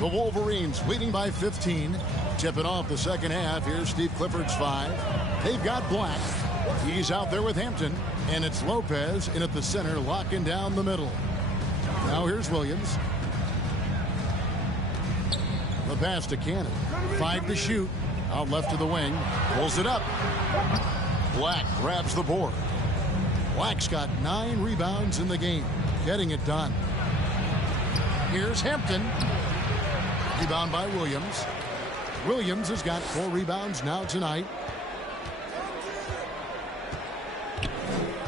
The Wolverines leading by 15. Tipping off the second half. Here's Steve Clifford's 5. They've got Black. He's out there with Hampton. And it's Lopez in at the center, locking down the middle. Now here's Williams. The pass to Cannon. 5 to shoot. Out left to the wing. Pulls it up. Black grabs the board. Black's got 9 rebounds in the game. Getting it done. Here's Hampton. Rebound by Williams. Williams has got 4 rebounds now tonight.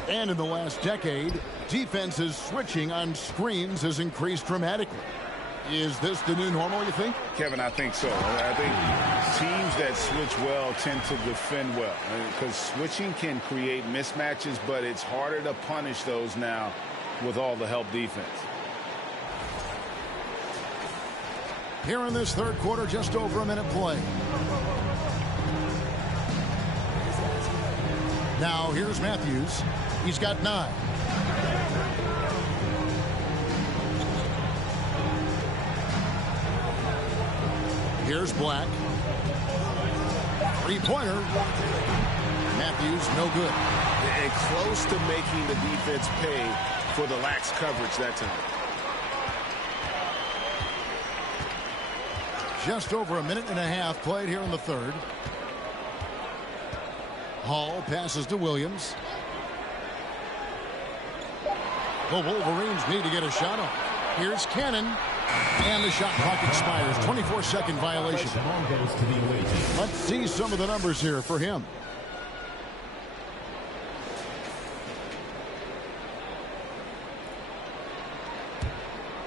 And in the last decade, defenses switching on screens has increased dramatically. Is this the new normal, you think? Kevin, I think so. I think teams that switch well tend to defend well. Because switching can create mismatches, but it's harder to punish those now with all the help defense. Here in this third quarter, just over a minute play. Now here's Matthews. He's got 9. Here's Black. 3-pointer. Matthews, no good. And close to making the defense pay for the lax coverage that time. Just over a minute and a half played here in the third. Hall passes to Williams. The Wolverines need to get a shot off. Here's Cannon. And the shot clock expires. 24-second violation. Let's see some of the numbers here for him.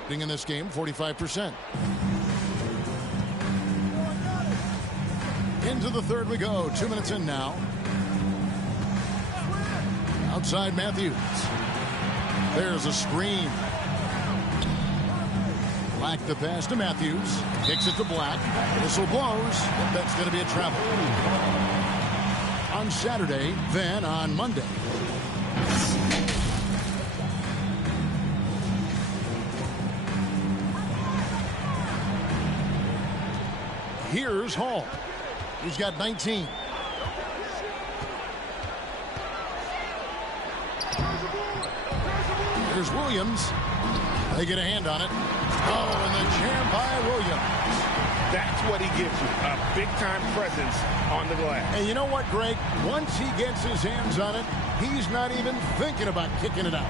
In this game, 45%. Into the third we go. 2 minutes in now. Outside Matthews. There's a screen. Black the pass to Matthews. Kicks it to Black. Whistle blows. But that's going to be a travel. On Saturday, then on Monday. Here's Hall. He's got 19. Here's Williams. They get a hand on it. Oh, and the jam by Williams. That's what he gives you, a big-time presence on the glass. And you know what, Greg? Once he gets his hands on it, he's not even thinking about kicking it out.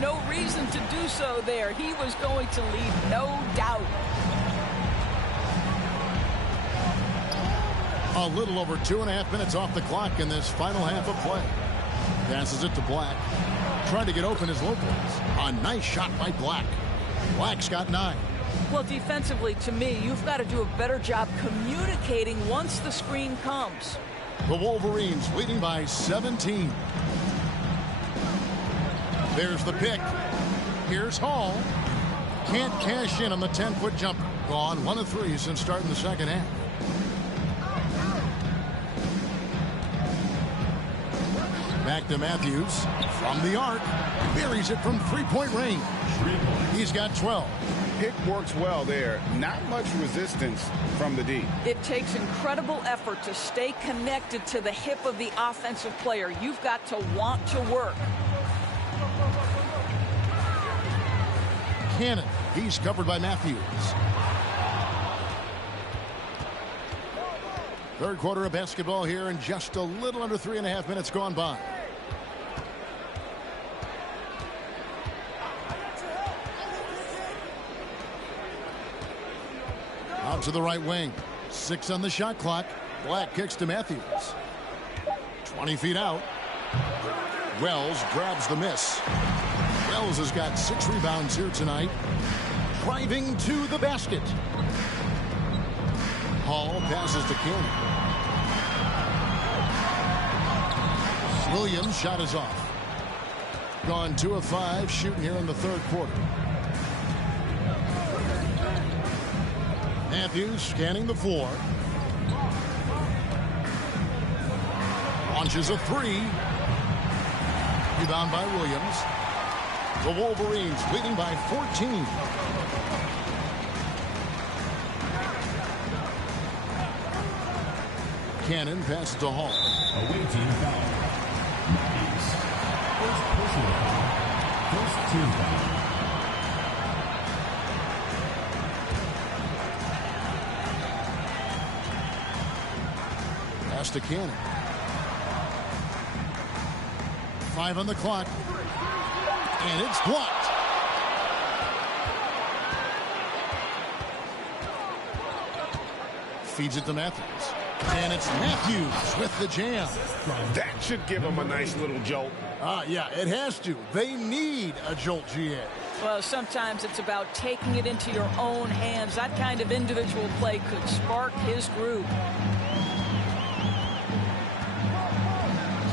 No reason to do so there. He was going to lead, no doubt. A little over 2.5 minutes off the clock in this final half of play. Passes it to Black. Trying to get open is Lopez. A nice shot by Black. Black's got 9. Well, defensively, to me, you've got to do a better job communicating once the screen comes. The Wolverines leading by 17. There's the pick. Here's Hall. Can't cash in on the 10-foot jumper. Gone 1 of 3 since starting the second half. Back to Matthews. From the arc. Buries it from 3-point range. He's got 12. Pick works well there. Not much resistance from the D. It takes incredible effort to stay connected to the hip of the offensive player. You've got to want to work. Cannon. He's covered by Matthews. Third quarter of basketball here, and just a little under 3.5 minutes gone by. Out to the right wing. 6 on the shot clock. Black kicks to Matthews. 20 feet out. Wells grabs the miss. Wells has got 6 rebounds here tonight. Driving to the basket. Hall passes to Cannon. Williams' shot is off. Gone 2 of 5 shooting here in the third quarter. Matthews scanning the floor. Launches a 3. Rebound by Williams. The Wolverines leading by 14. Cannon passes to Hall. Away team foul. Matthews. First personal foul. First team foul. Pass to Cannon. 5 on the clock. And it's blocked. Feeds it to Matthews. And it's Matthews with the jam. That should give him a nice little jolt. Yeah, it has to. They need a jolt, GA. Well, sometimes it's about taking it into your own hands. That kind of individual play could spark his groove.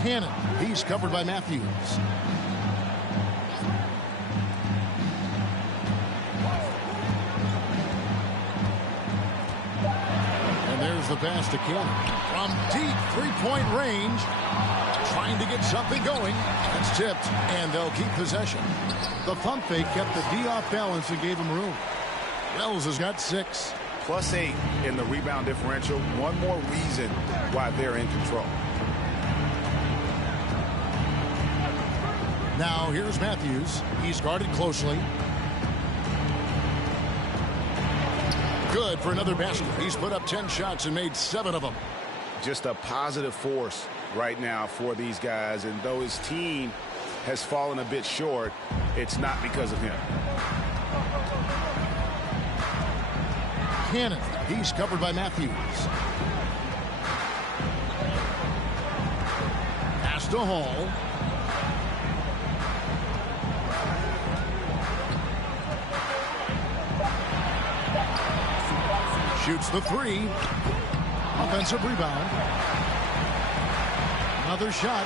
Cannon, he's covered by Matthews. And there's the pass to Cannon. From deep three-point range, trying to get something going. That's tipped, and they'll keep possession. The pump fake kept the D off balance and gave him room. Wells has got 6. +8 in the rebound differential. One more reason why they're in control. Now here's Matthews. He's guarded closely. Good for another basket. He's put up 10 shots and made 7 of them. Just a positive force right now for these guys. And though his team has fallen a bit short, it's not because of him. Cannon, he's covered by Matthews. Pass to Hall. Shoots the 3. Offensive rebound. Another shot.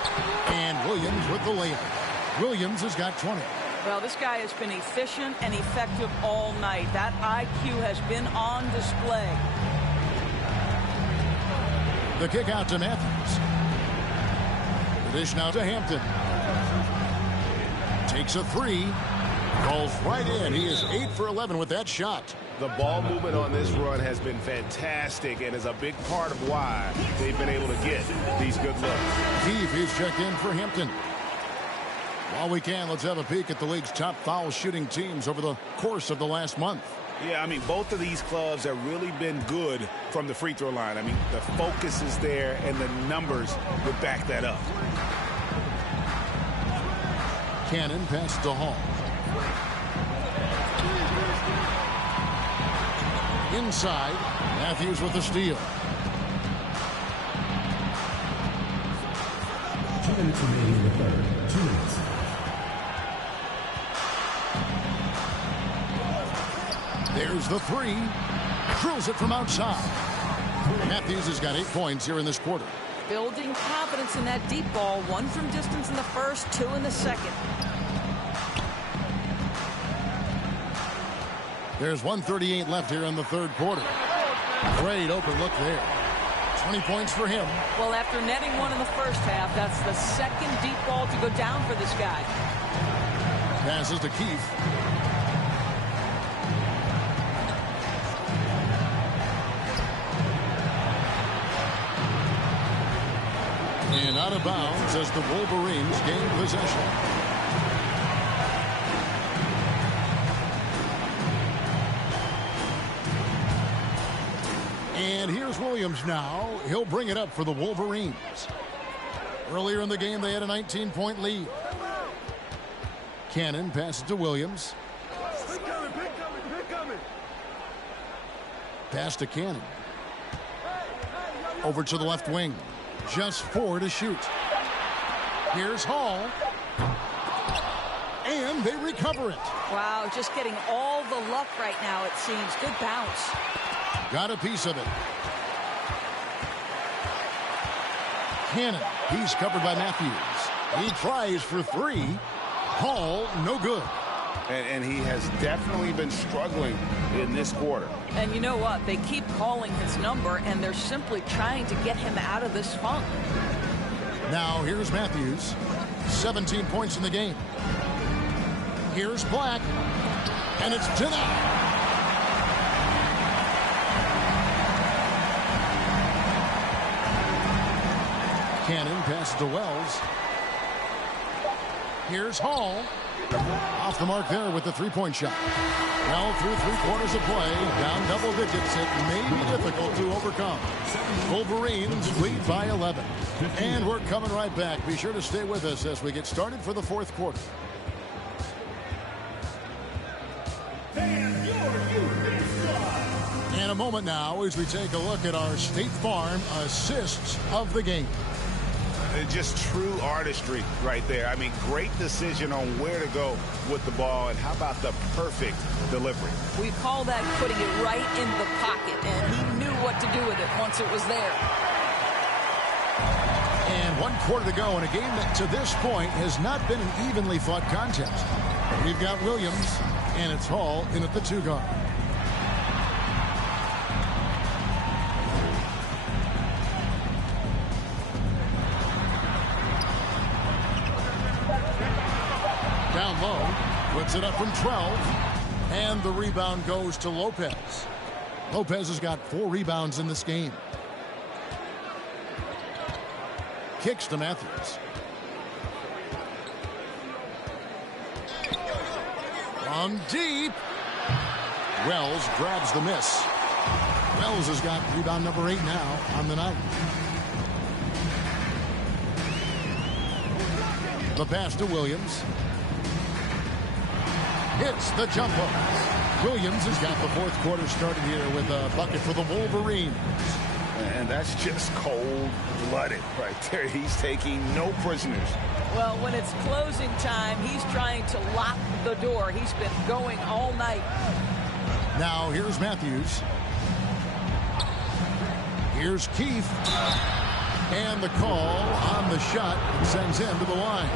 And Williams with the layup. Williams has got 20. Well, this guy has been efficient and effective all night. That IQ has been on display. The kick out to Matthews. The dish now to Hampton. Takes a 3. Falls right in. He is 8 for 11 with that shot. The ball movement on this run has been fantastic and is a big part of why they've been able to get these good looks. Keefe is checked in for Hampton. While we can, let's have a peek at the league's top foul shooting teams over the course of the last month. Yeah, I mean, both of these clubs have really been good from the free throw line. I mean, the focus is there and the numbers would back that up. Cannon passes to Hall. Inside, Matthews with the steal. 2 minutes remaining in the third. 2 minutes. There's the 3. Drills it from outside. Matthews has got 8 points here in this quarter. Building confidence in that deep ball. 1 from distance in the first, 2 in the second. There's 1:38 left here in the third quarter. Great open look there. 20 points for him. Well, after netting 1 in the first half, that's the second deep ball to go down for this guy. Passes to Keefe. And out of bounds as the Wolverines gain possession. And here's Williams now. He'll bring it up for the Wolverines. Earlier in the game, they had a 19-point lead. Cannon passes to Williams. Pass to Cannon. Over to the left wing. Just 4 to shoot. Here's Hall. And they recover it. Wow, just getting all the luck right now, it seems. Good bounce. Got a piece of it. Cannon, he's covered by Matthews. He tries for 3. Hall, no good. And he has definitely been struggling in this quarter. And you know what? They keep calling his number, and they're simply trying to get him out of this funk. Now here's Matthews. 17 points in the game. Here's Black. And it's denied. Cannon passes to Wells. Here's Hall. Off the mark there with the three-point shot. Well, through three-quarters of play, down double digits, it may be difficult to overcome. Wolverines lead by 11. And we're coming right back. Be sure to stay with us as we get started for the fourth quarter. In a moment now as we take a look at our State Farm assists of the game. Just true artistry right there. I mean, great decision on where to go with the ball, and how about the perfect delivery? We call that putting it right in the pocket, and he knew what to do with it once it was there. And 1 quarter to go in a game that to this point has not been an evenly fought contest. We've got Williams, and it's Hall in at the 2 guard. Down low, puts it up from 12, and the rebound goes to Lopez. Lopez has got 4 rebounds in this game. Kicks to Matthews. From deep, Wells grabs the miss. Wells has got rebound number 8 now on the night. The pass to Williams. Hits the jumper. Williams has got the fourth quarter started here with a bucket for the Wolverines. And that's just cold-blooded right there. He's taking no prisoners. Well, when it's closing time, he's trying to lock the door. He's been going all night. Now here's Matthews. Here's Keith. And the call on the shot sends him to the line.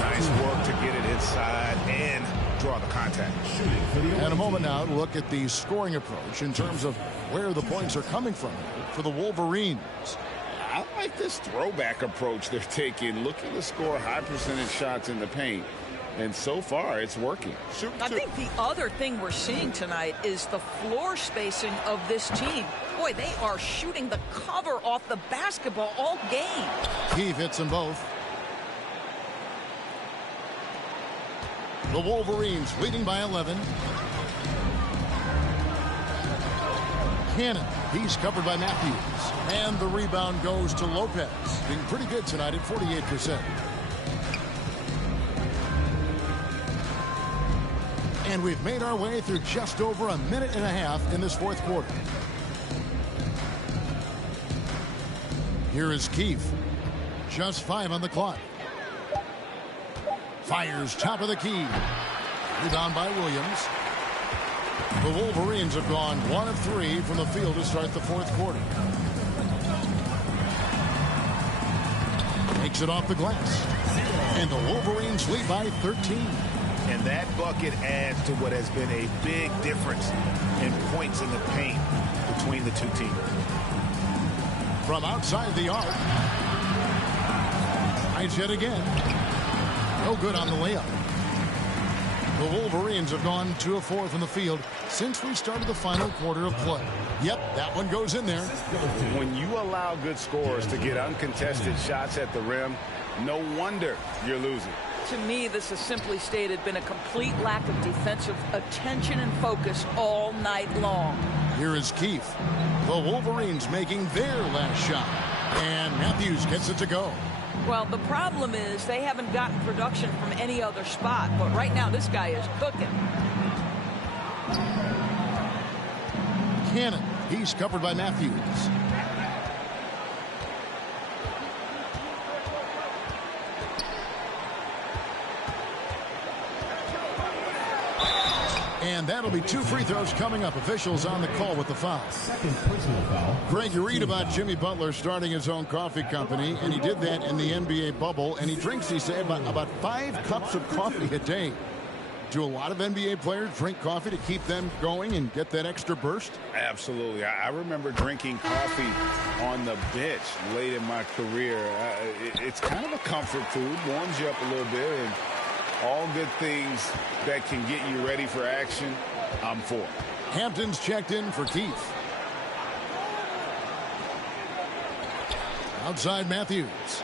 Nice work to get it inside and draw the contact. And a moment now to look at the scoring approach in terms of where the points are coming from for the Wolverines. I like this throwback approach they're taking, looking to score high percentage shots in the paint. And so far, it's working. I think the other thing we're seeing tonight is the floor spacing of this team. Boy, they are shooting the cover off the basketball all game. Keith hits them both. The Wolverines leading by 11. Cannon, he's covered by Matthews. And the rebound goes to Lopez. Being pretty good tonight at 48%. And we've made our way through just over a minute and a half in this fourth quarter. Here is Keith. Just 5 on the clock. Fires top of the key. Rebound by Williams. The Wolverines have gone 1 of 3 from the field to start the fourth quarter. Takes it off the glass. And the Wolverines lead by 13. And that bucket adds to what has been a big difference in points in the paint between the two teams. From outside the arc. Nice hit again. No good on the layup. The Wolverines have gone 2 of 4 from the field since we started the final quarter of play. Yep, that one goes in there. When you allow good scorers to get uncontested shots at the rim, no wonder you're losing. To me, this has simply stated been a complete lack of defensive attention and focus all night long. Here is Keith. The Wolverines making their last shot. And Matthews gets it to go. Well, the problem is they haven't gotten production from any other spot. But right now, this guy is cooking. Cannon. He's covered by Matthews. And that'll be 2 free throws coming up. Officials on the call with the foul. Second personal foul. Greg, you read about Jimmy Butler starting his own coffee company, and he did that in the NBA bubble, and he drinks, he said, about 5 cups of coffee a day. Do a lot of NBA players drink coffee to keep them going and get that extra burst? Absolutely. I remember drinking coffee on the bench late in my career. It's kind of a comfort food, warms you up a little bit, and all good things that can get you ready for action, I'm for. Hampton's checked in for Keith. Outside Matthews.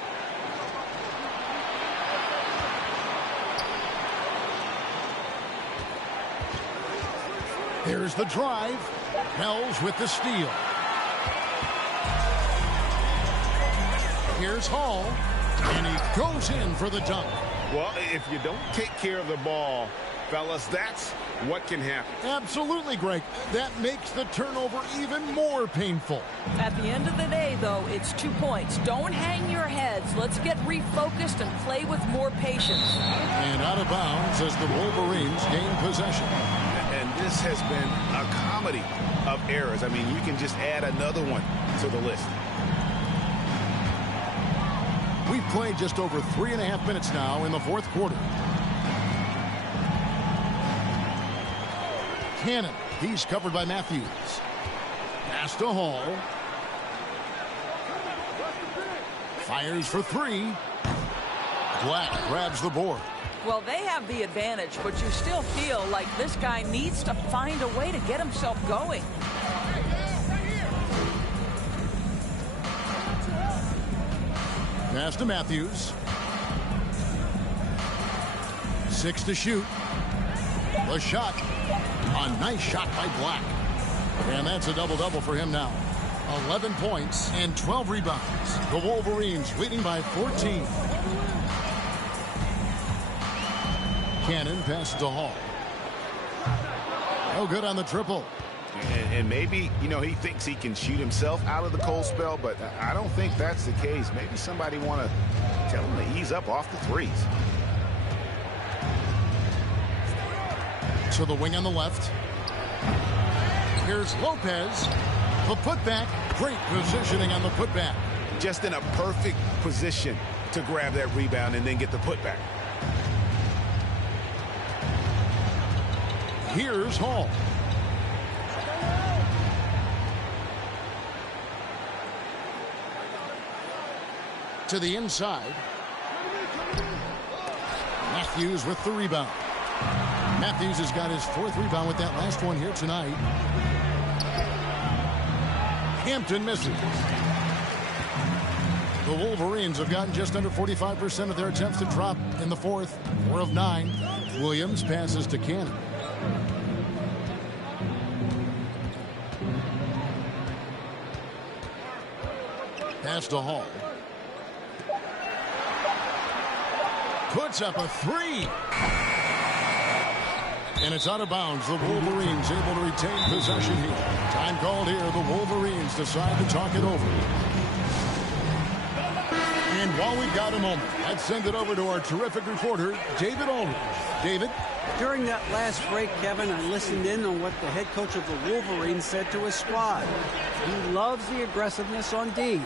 Here's the drive. Wells with the steal. Here's Hall. And he goes in for the dunk. Well, if you don't take care of the ball, fellas, that's what can happen. Absolutely, Greg. That makes the turnover even more painful. At the end of the day, though, it's 2 points. Don't hang your heads. Let's get refocused and play with more patience. And out of bounds as the Wolverines gain possession. And this has been a comedy of errors. I mean, you can just add another one to the list. We've played just over 3.5 minutes now in the fourth quarter. Cannon, he's covered by Matthews. Pass to Hall. Fires for three. Black grabs the board. Well, they have the advantage, but you still feel like this guy needs to find a way to get himself going. Pass to Matthews. 6 to shoot. The shot. A nice shot by Black. And that's a double-double for him now. 11 points and 12 rebounds. The Wolverines leading by 14. Cannon passes to Hall. No good on the triple. And maybe, you know, he thinks he can shoot himself out of the cold spell, but I don't think that's the case. Maybe somebody want to tell him to ease up off the threes. To the wing on the left. Here's Lopez. The putback. Great positioning on the putback. Just in a perfect position to grab that rebound and then get the putback. Here's Hall. To the inside. Matthews with the rebound. Matthews has got his 4th rebound with that last one here tonight. Hampton misses. The Wolverines have gotten just under 45% of their attempts to drop in the fourth. 4 of 9. Williams passes to Cannon. Pass to Hall. Puts up a 3. And it's out of bounds. The Wolverines able to retain possession here. Time called here. The Wolverines decide to talk it over. And while we've got a moment, let's send it over to our terrific reporter, David Aldridge. David? During that last break, Kevin, I listened in on what the head coach of the Wolverines said to his squad. He loves the aggressiveness on D.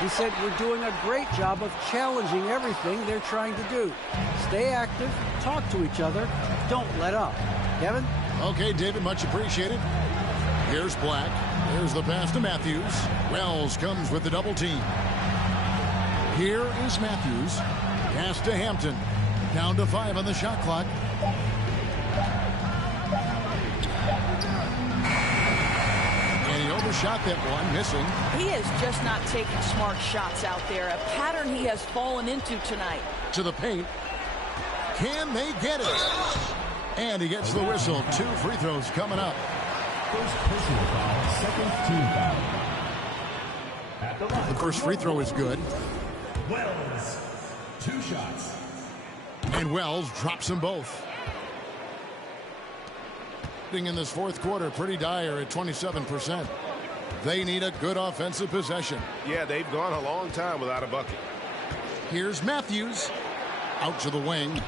He said, we're doing a great job of challenging everything they're trying to do. Stay active, talk to each other, don't let up. Kevin? Okay, David, much appreciated. Here's Black. There's the pass to Matthews. Wells comes with the double team. Here is Matthews. Pass to Hampton. Down to 5 on the shot clock. And he overshot that one, missing. He is just not taking smart shots out there, a pattern he has fallen into tonight. To the paint. Can they get it? And he gets the whistle. 2 free throws coming up. First personal foul, second team foul. At the line. The first free throw is good. Wells, 2 shots. And Wells drops them both. In this fourth quarter, pretty dire at 27%. They need a good offensive possession. Yeah, they've gone a long time without a bucket. Here's Matthews. Out to the wing.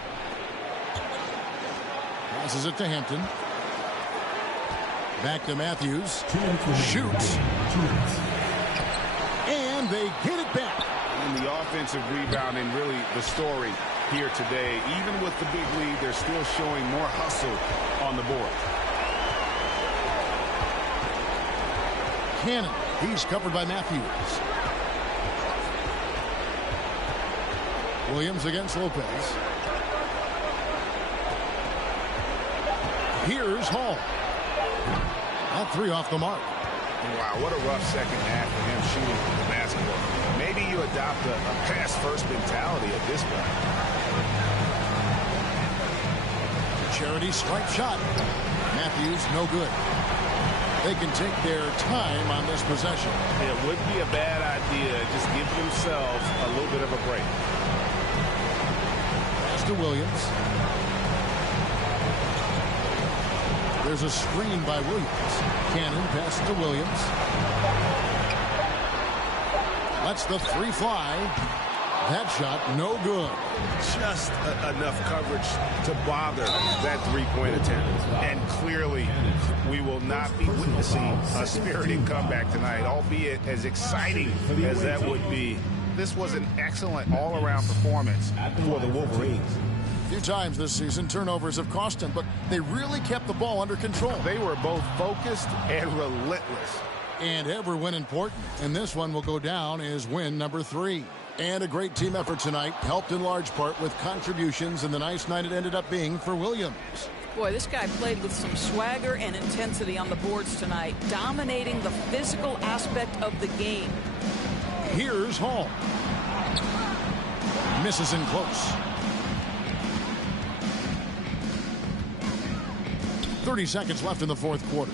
Passes it to Hampton. Back to Matthews. Shoots. And they get it back. And the offensive rebounding, really the story here today. Even with the big lead, they're still showing more hustle on the board. Cannon. He's covered by Matthews. Williams against Lopez. Here's Hall. That 3 off the mark. Wow, what a rough second half for him shooting the basketball. Maybe you adopt a pass-first mentality at this point. Charity stripe shot. Matthews, no good. They can take their time on this possession. It wouldn't be a bad idea. Just give themselves a little bit of a break. Pass to Williams. There's a screen by Williams. Cannon passes to Williams. Lets the three fly. That shot no good. Just enough coverage to bother that three-point attempt. And clearly, we will not be witnessing a spirited comeback tonight, albeit as exciting as that would be. This was an excellent all-around performance for the Wolverines. A few times this season, turnovers have cost them, but they really kept the ball under control. They were both focused and relentless. And every win important. And this one will go down as win number 3. And a great team effort tonight, helped in large part with contributions, and the nice night it ended up being for Williams. Boy, this guy played with some swagger and intensity on the boards tonight, dominating the physical aspect of the game. Here's Hall. Misses in close. 30 seconds left in the fourth quarter.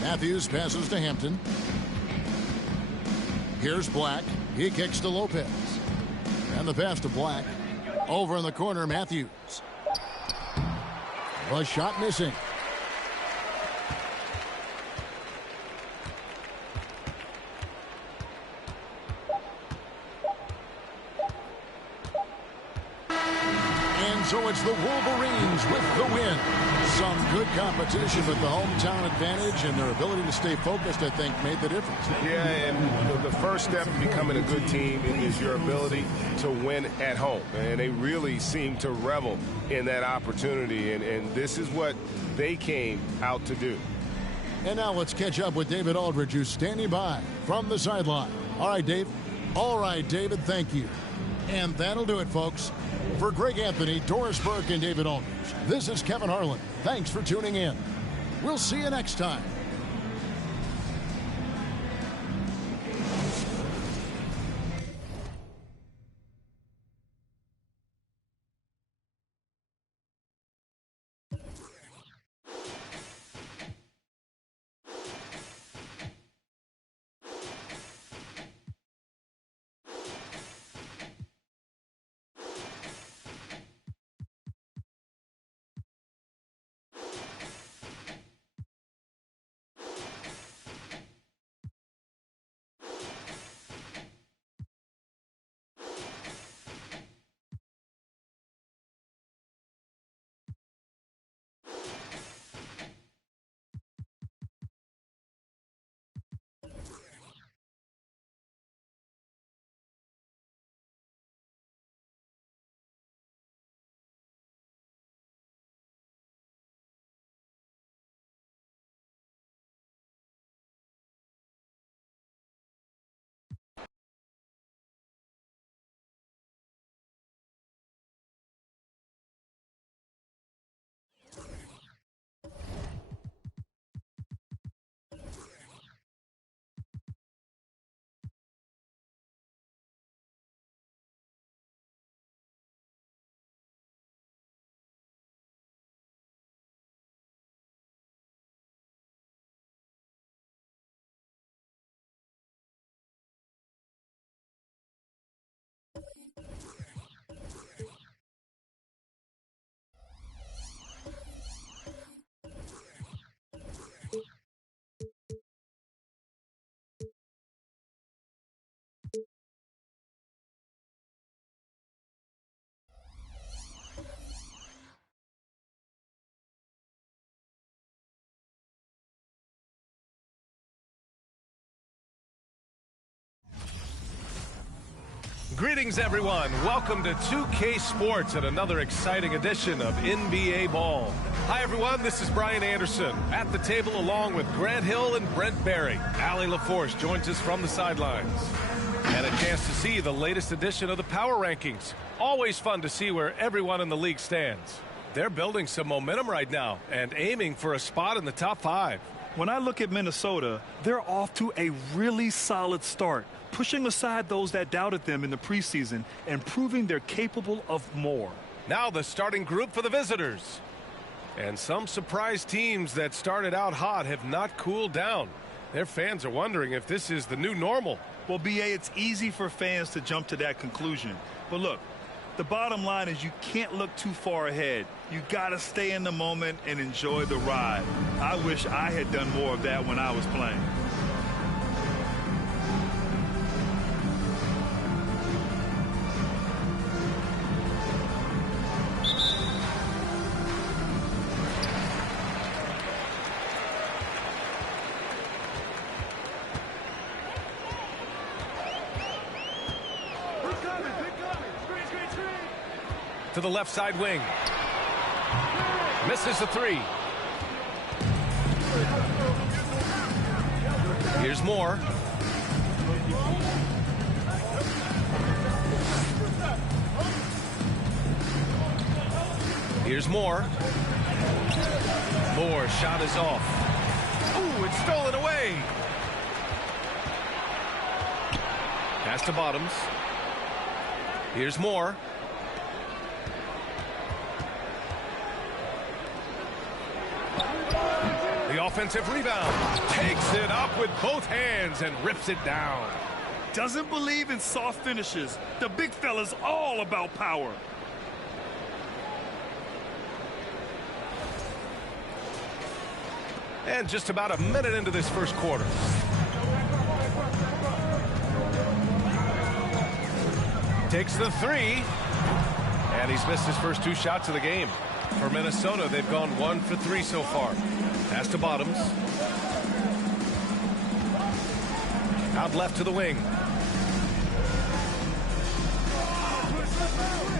Matthews passes to Hampton. Here's Black. He kicks to Lopez. And the pass to Black. Over in the corner, Matthews. A shot missing. And so it's the Wolverines with the win. Some good competition, but the hometown advantage and their ability to stay focused, I think, made the difference. Yeah, and the first step in becoming a good team is your ability to win at home. And they really seem to revel in that opportunity, and this is what they came out to do. And now let's catch up with David Aldridge, who's standing by from the sideline. All right, Dave. All right, David, thank you. And that'll do it, folks. For Greg Anthony, Doris Burke, and David Aldridge, this is Kevin Harlan. Thanks for tuning in. We'll see you next time. Greetings, everyone. Welcome to 2K Sports and another exciting edition of NBA Ball. Hi, everyone. This is Brian Anderson at the table along with Grant Hill and Brent Barry. Allie LaForce joins us from the sidelines. And a chance to see the latest edition of the Power Rankings. Always fun to see where everyone in the league stands. They're building some momentum right now and aiming for a spot in the top 5. When I look at Minnesota, they're off to a really solid start, pushing aside those that doubted them in the preseason and proving they're capable of more. Now the starting group for the visitors. And some surprise teams that started out hot have not cooled down. Their fans are wondering if this is the new normal. Well, B.A., it's easy for fans to jump to that conclusion. But look, the bottom line is you can't look too far ahead. You got to stay in the moment and enjoy the ride. I wish I had done more of that when I was playing. To the left side wing. Misses the 3. Here's Moore. Here's Moore. Moore's shot is off. Ooh, it's stolen away. Pass to Bottoms. Here's Moore. The offensive rebound. Takes it up with both hands and rips it down. Doesn't believe in soft finishes. The big fella's all about power. And just about a minute into this first quarter. Takes the 3. And he's missed his first 2 shots of the game. For Minnesota, they've gone 1 for 3 so far. Pass to Bottoms. Out left to the wing.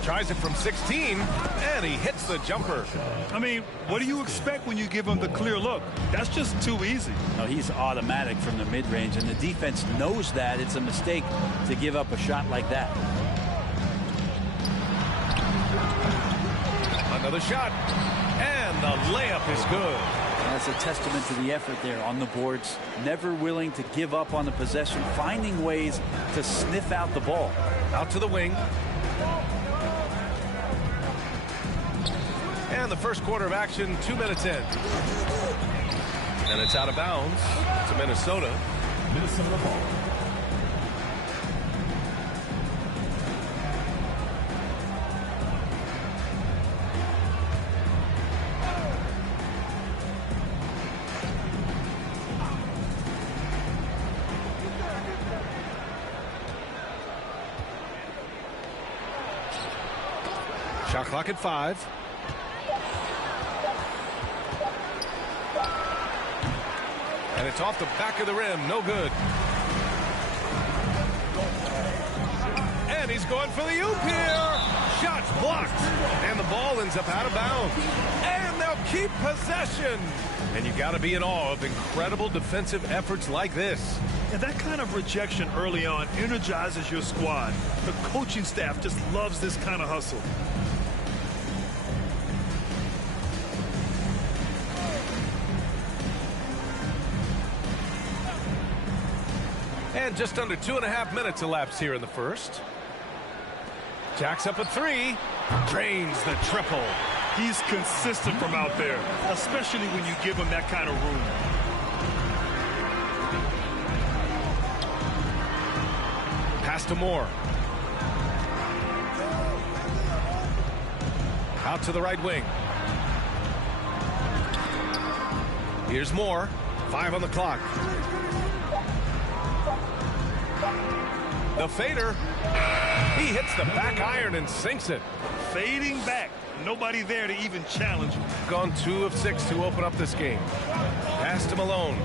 Tries it from 16, and he hits the jumper. I mean, what do you expect when you give him the clear look? That's just too easy. No, he's automatic from the mid-range, and the defense knows that it's a mistake to give up a shot like that. Another shot, and the layup is good. That's a testament to the effort there on the boards. Never willing to give up on the possession, finding ways to sniff out the ball. Out to the wing. And the first quarter of action, 2 minutes in. And it's out of bounds to Minnesota. Minnesota ball. Shot clock at 5. And it's off the back of the rim. No good. And he's going for the oop here. Shots blocked. And the ball ends up out of bounds. And they'll keep possession. And you got to be in awe of incredible defensive efforts like this. And that kind of rejection early on energizes your squad. The coaching staff just loves this kind of hustle. And just under 2.5 minutes elapsed here in the first. Jacks up a 3. Drains the triple. He's consistent from out there, especially when you give him that kind of room. Pass to Moore. Out to the right wing. Here's Moore. 5 on the clock. The fader. He hits the back iron and sinks it. Fading back. Nobody there to even challenge him. Gone 2 of 6 to open up this game. Pass to Malone.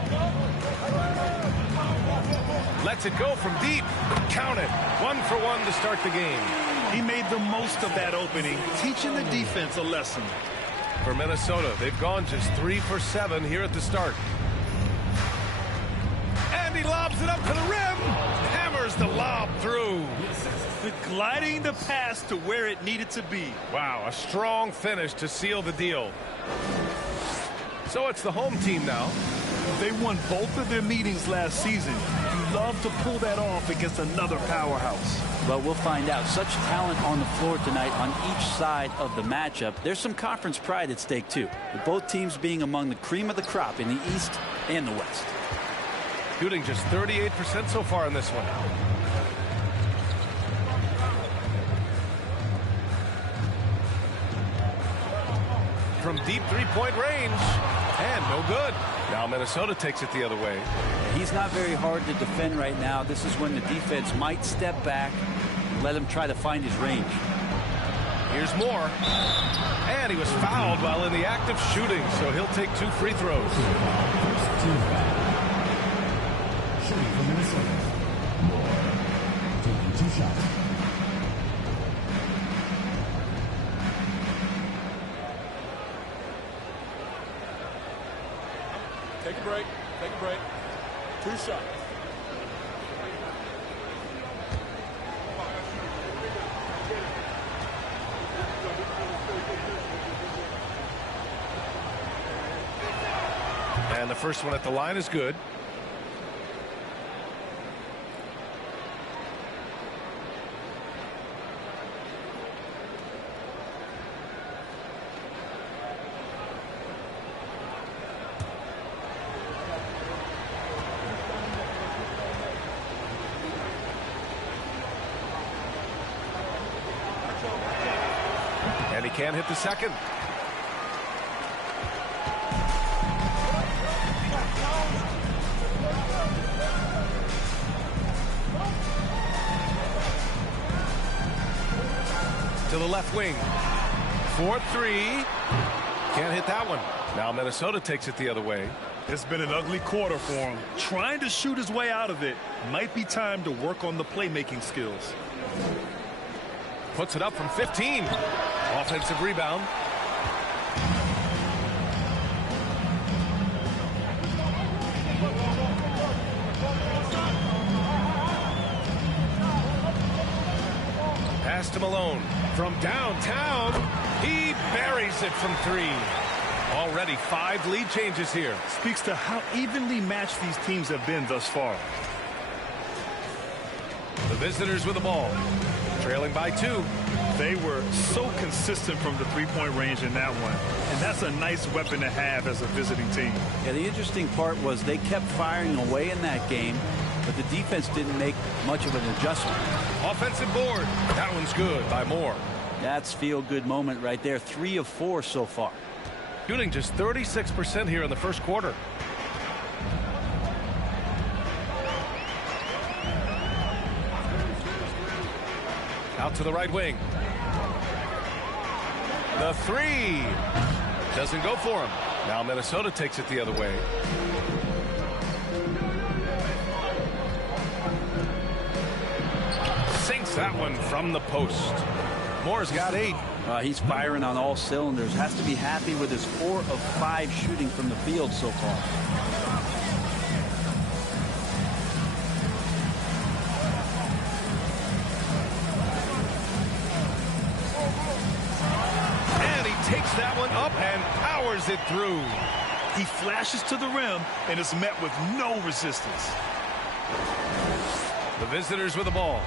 Lets it go from deep. Count it. 1 for 1 to start the game. He made the most of that opening, teaching the defense a lesson. For Minnesota, they've gone just 3 for 7 here at the start. And he lobs it up to the rim. Hammers the lob through. gliding the pass to where it needed to be. Wow, a strong finish to seal the deal. So it's the home team now. They won both of their meetings last season. You love to pull that off against another powerhouse. Well, we'll find out. Such talent on the floor tonight on each side of the matchup. There's some conference pride at stake, too, with both teams being among the cream of the crop in the East and the West. Shooting just 38% so far in this one. From deep three-point range, and no good. Now Minnesota takes it the other way. He's not very hard to defend right now. This is when the defense might step back and let him try to find his range. Here's more. And he was fouled while in the act of shooting, so he'll take 2 free throws. Shooting for Minnesota. Moore taking 2 shots. Take a break. Take a break. 2 shots. And the first one at the line is good. And he can't hit the second. To the left wing. 4-3. Can't hit that one. Now Minnesota takes it the other way. It's been an ugly quarter for him. Trying to shoot his way out of it. Might be time to work on the playmaking skills. Puts it up from 15. Offensive rebound. Pass to Malone. From downtown, he buries it from 3. Already 5 lead changes here. Speaks to how evenly matched these teams have been thus far. The visitors with the ball. Trailing by 2. They were so consistent from the three-point range in that one. And that's a nice weapon to have as a visiting team. Yeah, the interesting part was they kept firing away in that game, but the defense didn't make much of an adjustment. Offensive board. That one's good by Moore. That's feel-good moment right there. 3 of 4 so far. Shooting just 36% here in the first quarter. Out to the right wing. The 3 doesn't go for him. Now Minnesota takes it the other way. Sinks that one from the post. Moore's got 8. He's firing on all cylinders. Has to be happy with his 4 of 5 shooting from the field so far. Takes that one up and powers it through. He flashes to the rim and is met with no resistance. The visitors with the ball.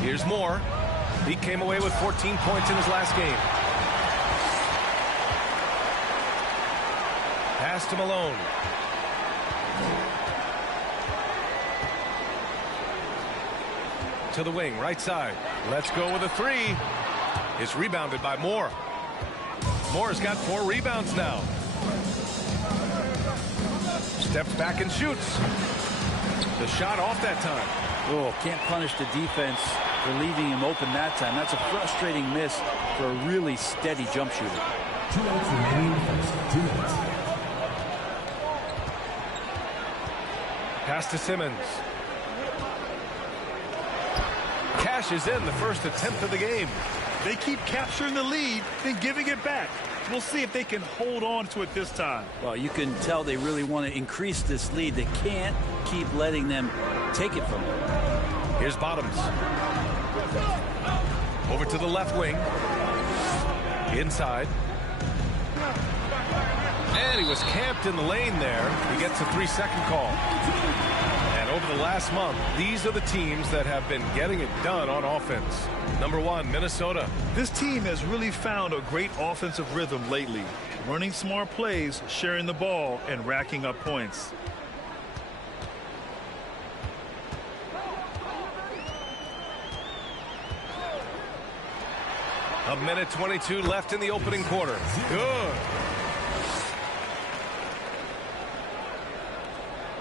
Here's Moore. He came away with 14 points in his last game. Pass to Malone. To the wing, right side. Let's go with a 3. It's rebounded by Moore. Moore's got 4 rebounds now. Steps back and shoots. The shot off that time. Oh, can't punish the defense for leaving him open that time. That's a frustrating miss for a really steady jump shooter. 2 minutes remaining in the first. 2 minutes. Pass to Simmons. Cashes in the first attempt of the game. They keep capturing the lead and giving it back. We'll see if they can hold on to it this time. Well, you can tell they really want to increase this lead. They can't keep letting them take it from them. Here's Bottoms. Over to the left wing. Inside. And he was camped in the lane there. He gets a 3-second call. And over the last month, these are the teams that have been getting it done on offense. Number 1, Minnesota. This team has really found a great offensive rhythm lately. Running smart plays, sharing the ball, and racking up points. A minute 22 left in the opening quarter. Good.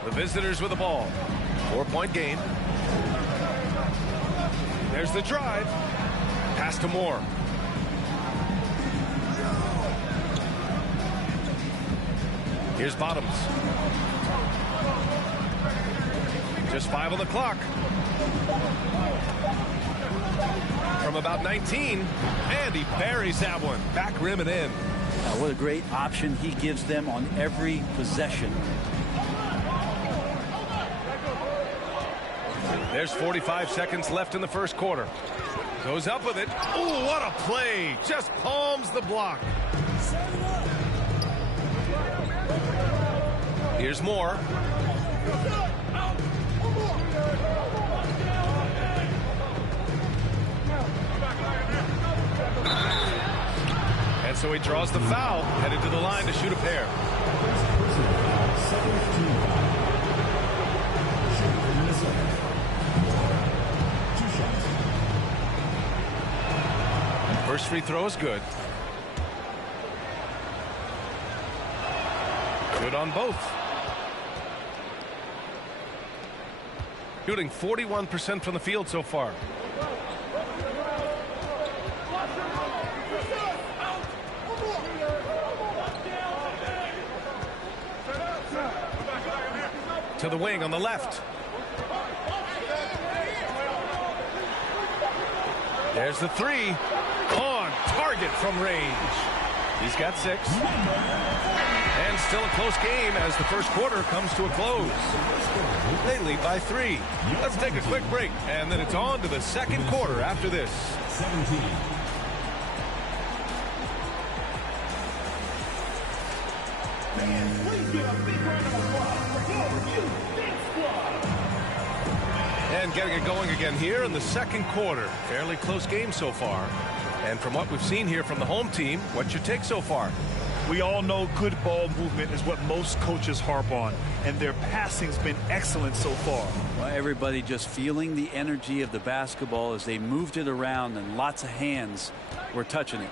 The visitors with the ball. 4-point game. There's the drive. Pass to Moore. Here's Bottoms. Just 5 on the clock. From about 19, and he buries that one. Back rim and in. What a great option he gives them on every possession. There's 45 seconds left in the first quarter. Goes up with it. Oh, what a play. Just palms the block. Here's Moore. And so he draws the foul, headed to the line to shoot a pair. First free throw is good. Good on both. Shooting 41% from the field so far. To the wing on the left. There's the 3. On target from range. He's got 6. And still a close game as the first quarter comes to a close. They lead by 3. Let's take a quick break, and then it's on to the second quarter after this. 17. And getting it going again here in the second quarter. Fairly close game so far. And from what we've seen here from the home team, what's your take so far? We all know good ball movement is what most coaches harp on, and their passing's been excellent so far. Well, everybody just feeling the energy of the basketball as they moved it around, and lots of hands were touching it.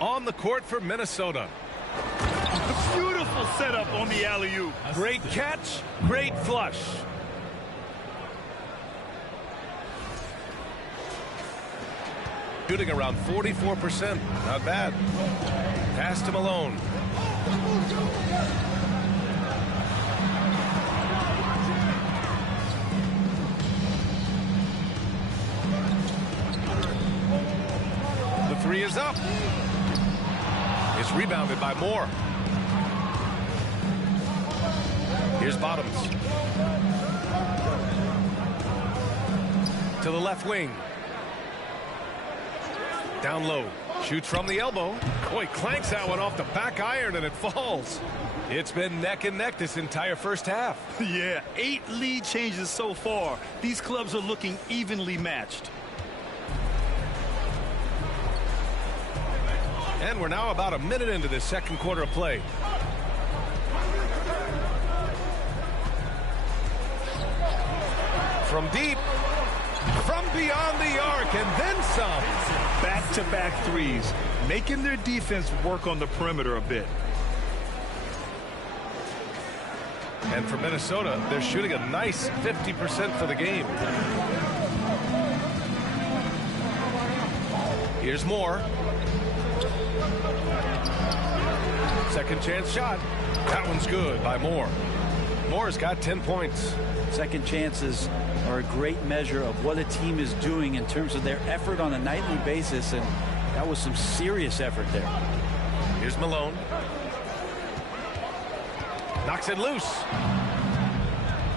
On the court for Minnesota. A beautiful setup on the alley-oop. Great catch, great flush. Shooting around 44%. Not bad. Pass to Malone. The 3 is up. It's rebounded by Moore. Here's Bottoms. To the left wing. Down low. Shoots from the elbow. Boy, clanks that one off the back iron and it falls. It's been neck and neck this entire first half. Yeah, 8 lead changes so far. These clubs are looking evenly matched. And we're now about a minute into this second quarter of play. From deep. From beyond the arc and then some. Back-to-back threes, making their defense work on the perimeter a bit. And for Minnesota, they're shooting a nice 50% for the game. Here's Moore. Second chance shot. That one's good by Moore. Moore's got 10 points. Second chances are a great measure of what a team is doing in terms of their effort on a nightly basis, and that was some serious effort there. Here's Malone. Knocks it loose.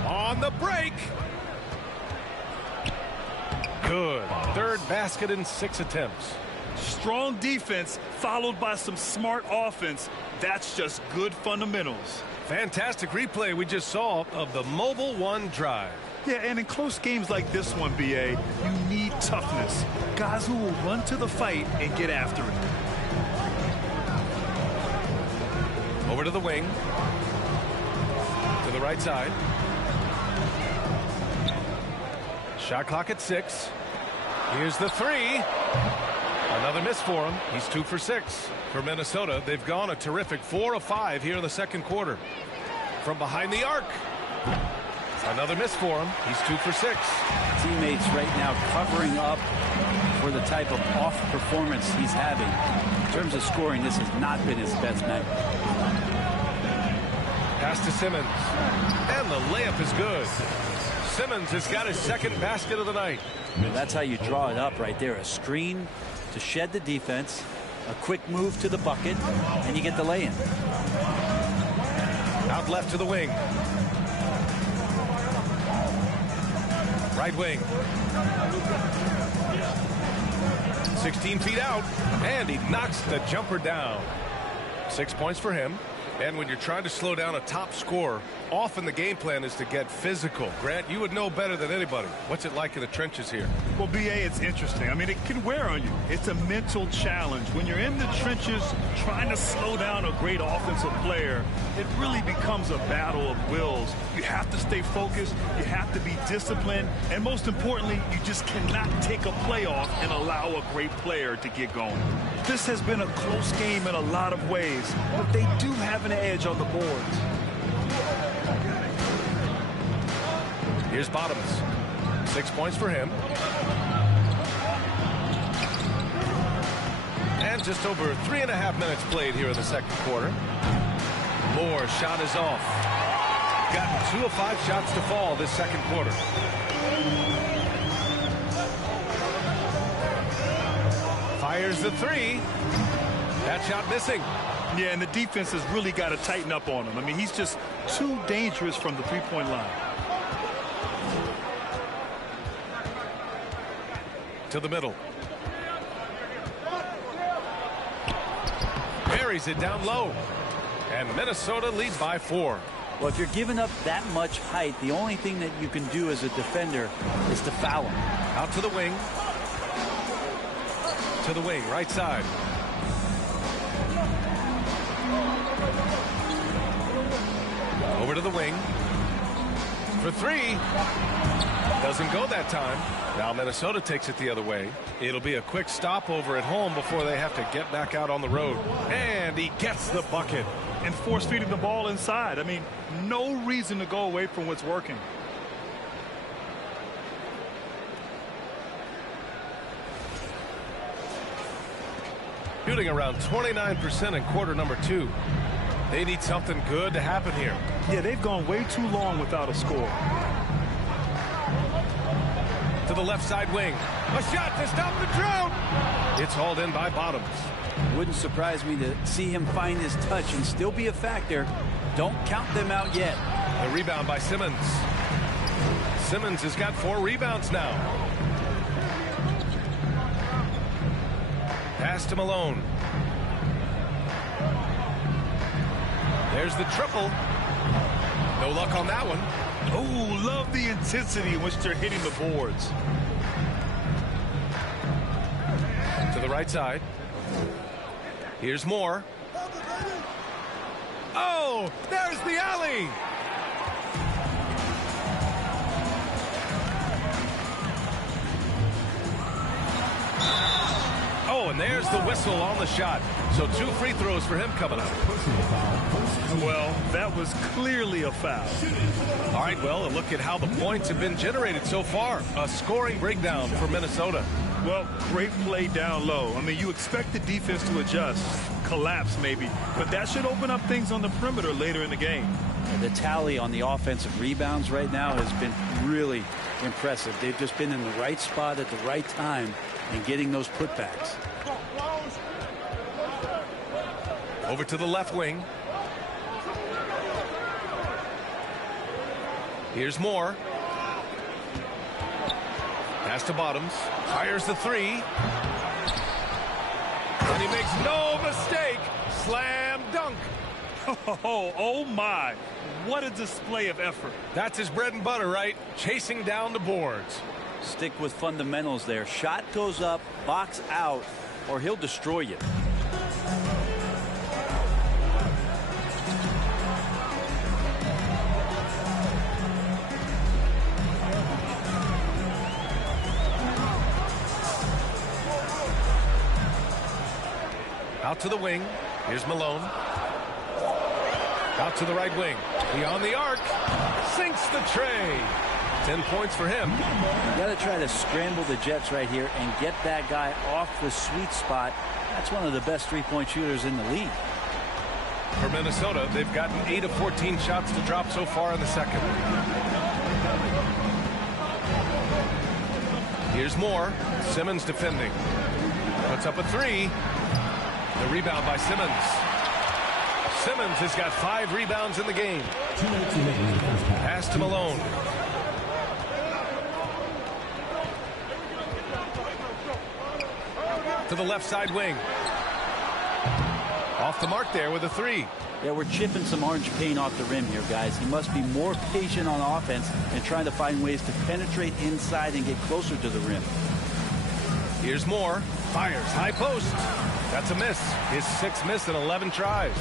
On the break. Good. Third basket in 6 attempts. Strong defense followed by some smart offense. That's just good fundamentals. Fantastic replay we just saw of the mobile one drive. Yeah, and in close games like this one, BA, you need toughness. Guys who will run to the fight and get after it. Over to the wing. To the right side. Shot clock at 6. Here's the 3. Another miss for him. He's 2 for 6. For Minnesota, they've gone a terrific 4 of 5 here in the second quarter. From behind the arc. Another miss for him. He's 2 for 6. Teammates right now covering up for the type of off performance he's having. In terms of scoring, this has not been his best night. Pass to Simmons. And the layup is good. Simmons has got his second basket of the night. That's how you draw it up right there. A screen to shed the defense, a quick move to the bucket, and you get the lay-in. Out left to the wing. Right wing. 16 feet out, and he knocks the jumper down. 6 points for him. And when you're trying to slow down a top scorer, often the game plan is to get physical. Grant, you would know better than anybody. What's it like in the trenches here? Well, BA, it's interesting. I mean, it can wear on you. It's a mental challenge. When you're in the trenches trying to slow down a great offensive player, it really becomes a battle of wills. You have to stay focused. You have to be disciplined. And most importantly, you just cannot take a play off and allow a great player to get going. This has been a close game in a lot of ways, but they do have an edge on the boards. Here's Bottoms. 6 points for him. And just over 3.5 minutes played here in the second quarter. Moore's shot is off. Gotten 2 of 5 shots to fall this second quarter. Fires the 3. That shot missing. Yeah, and the defense has really got to tighten up on him. I mean, he's just too dangerous from the three-point line. To the middle. Buries it down low. And Minnesota leads by 4. Well, if you're giving up that much height, the only thing that you can do as a defender is to foul him. Out to the wing. To the wing, right side. Over to the wing. For 3. Doesn't go that time. Now Minnesota takes it the other way. It'll be a quick stopover at home before they have to get back out on the road. And he gets the bucket. And force feeding the ball inside. I mean, no reason to go away from what's working. Shooting around 29% in quarter number 2. They need something good to happen here. Yeah, they've gone way too long without a score. To the left side wing. A shot to stop the drought. It's hauled in by Bottoms. Wouldn't surprise me to see him find his touch and still be a factor. Don't count them out yet. The rebound by Simmons. Simmons has got 4 rebounds now. Pass to Malone. There's the triple. No luck on that one. Oh, love the intensity in which they're hitting the boards. To the right side. Here's Moore. Oh, there's the alley. Oh, and there's the whistle on the shot. So 2 free throws for him coming up. Well, that was clearly a foul. All right, well, a look at how the points have been generated so far. A scoring breakdown for Minnesota. Well, great play down low. I mean, you expect the defense to adjust, collapse maybe, but that should open up things on the perimeter later in the game. The tally on the offensive rebounds right now has been really impressive. They've just been in the right spot at the right time and getting those putbacks. Over to the left wing. Here's Moore. Pass to Bottoms. Fires the three. And he makes no mistake. Slam dunk. Oh my. What a display of effort. That's his bread and butter, right? Chasing down the boards. Stick with fundamentals there. Shot goes up, box out, or he'll destroy you. Out to the wing. Here's Malone. Out to the right wing. Beyond the arc. Sinks the tray. 10 points for him. You got to try to scramble the Jets right here and get that guy off the sweet spot. That's one of the best three-point shooters in the league. For Minnesota, they've gotten 8 of 14 shots to drop so far in the second. Here's Moore. Simmons defending. Puts up a three. The rebound by Simmons. Simmons has got 5 rebounds in the game. Pass to Malone. To the left side wing. Off the mark there with a three. Yeah, we're chipping some orange paint off the rim here, guys. He must be more patient on offense and trying to find ways to penetrate inside and get closer to the rim. Here's Moore. Fires. High post. That's a miss. His 6th miss in 11 tries.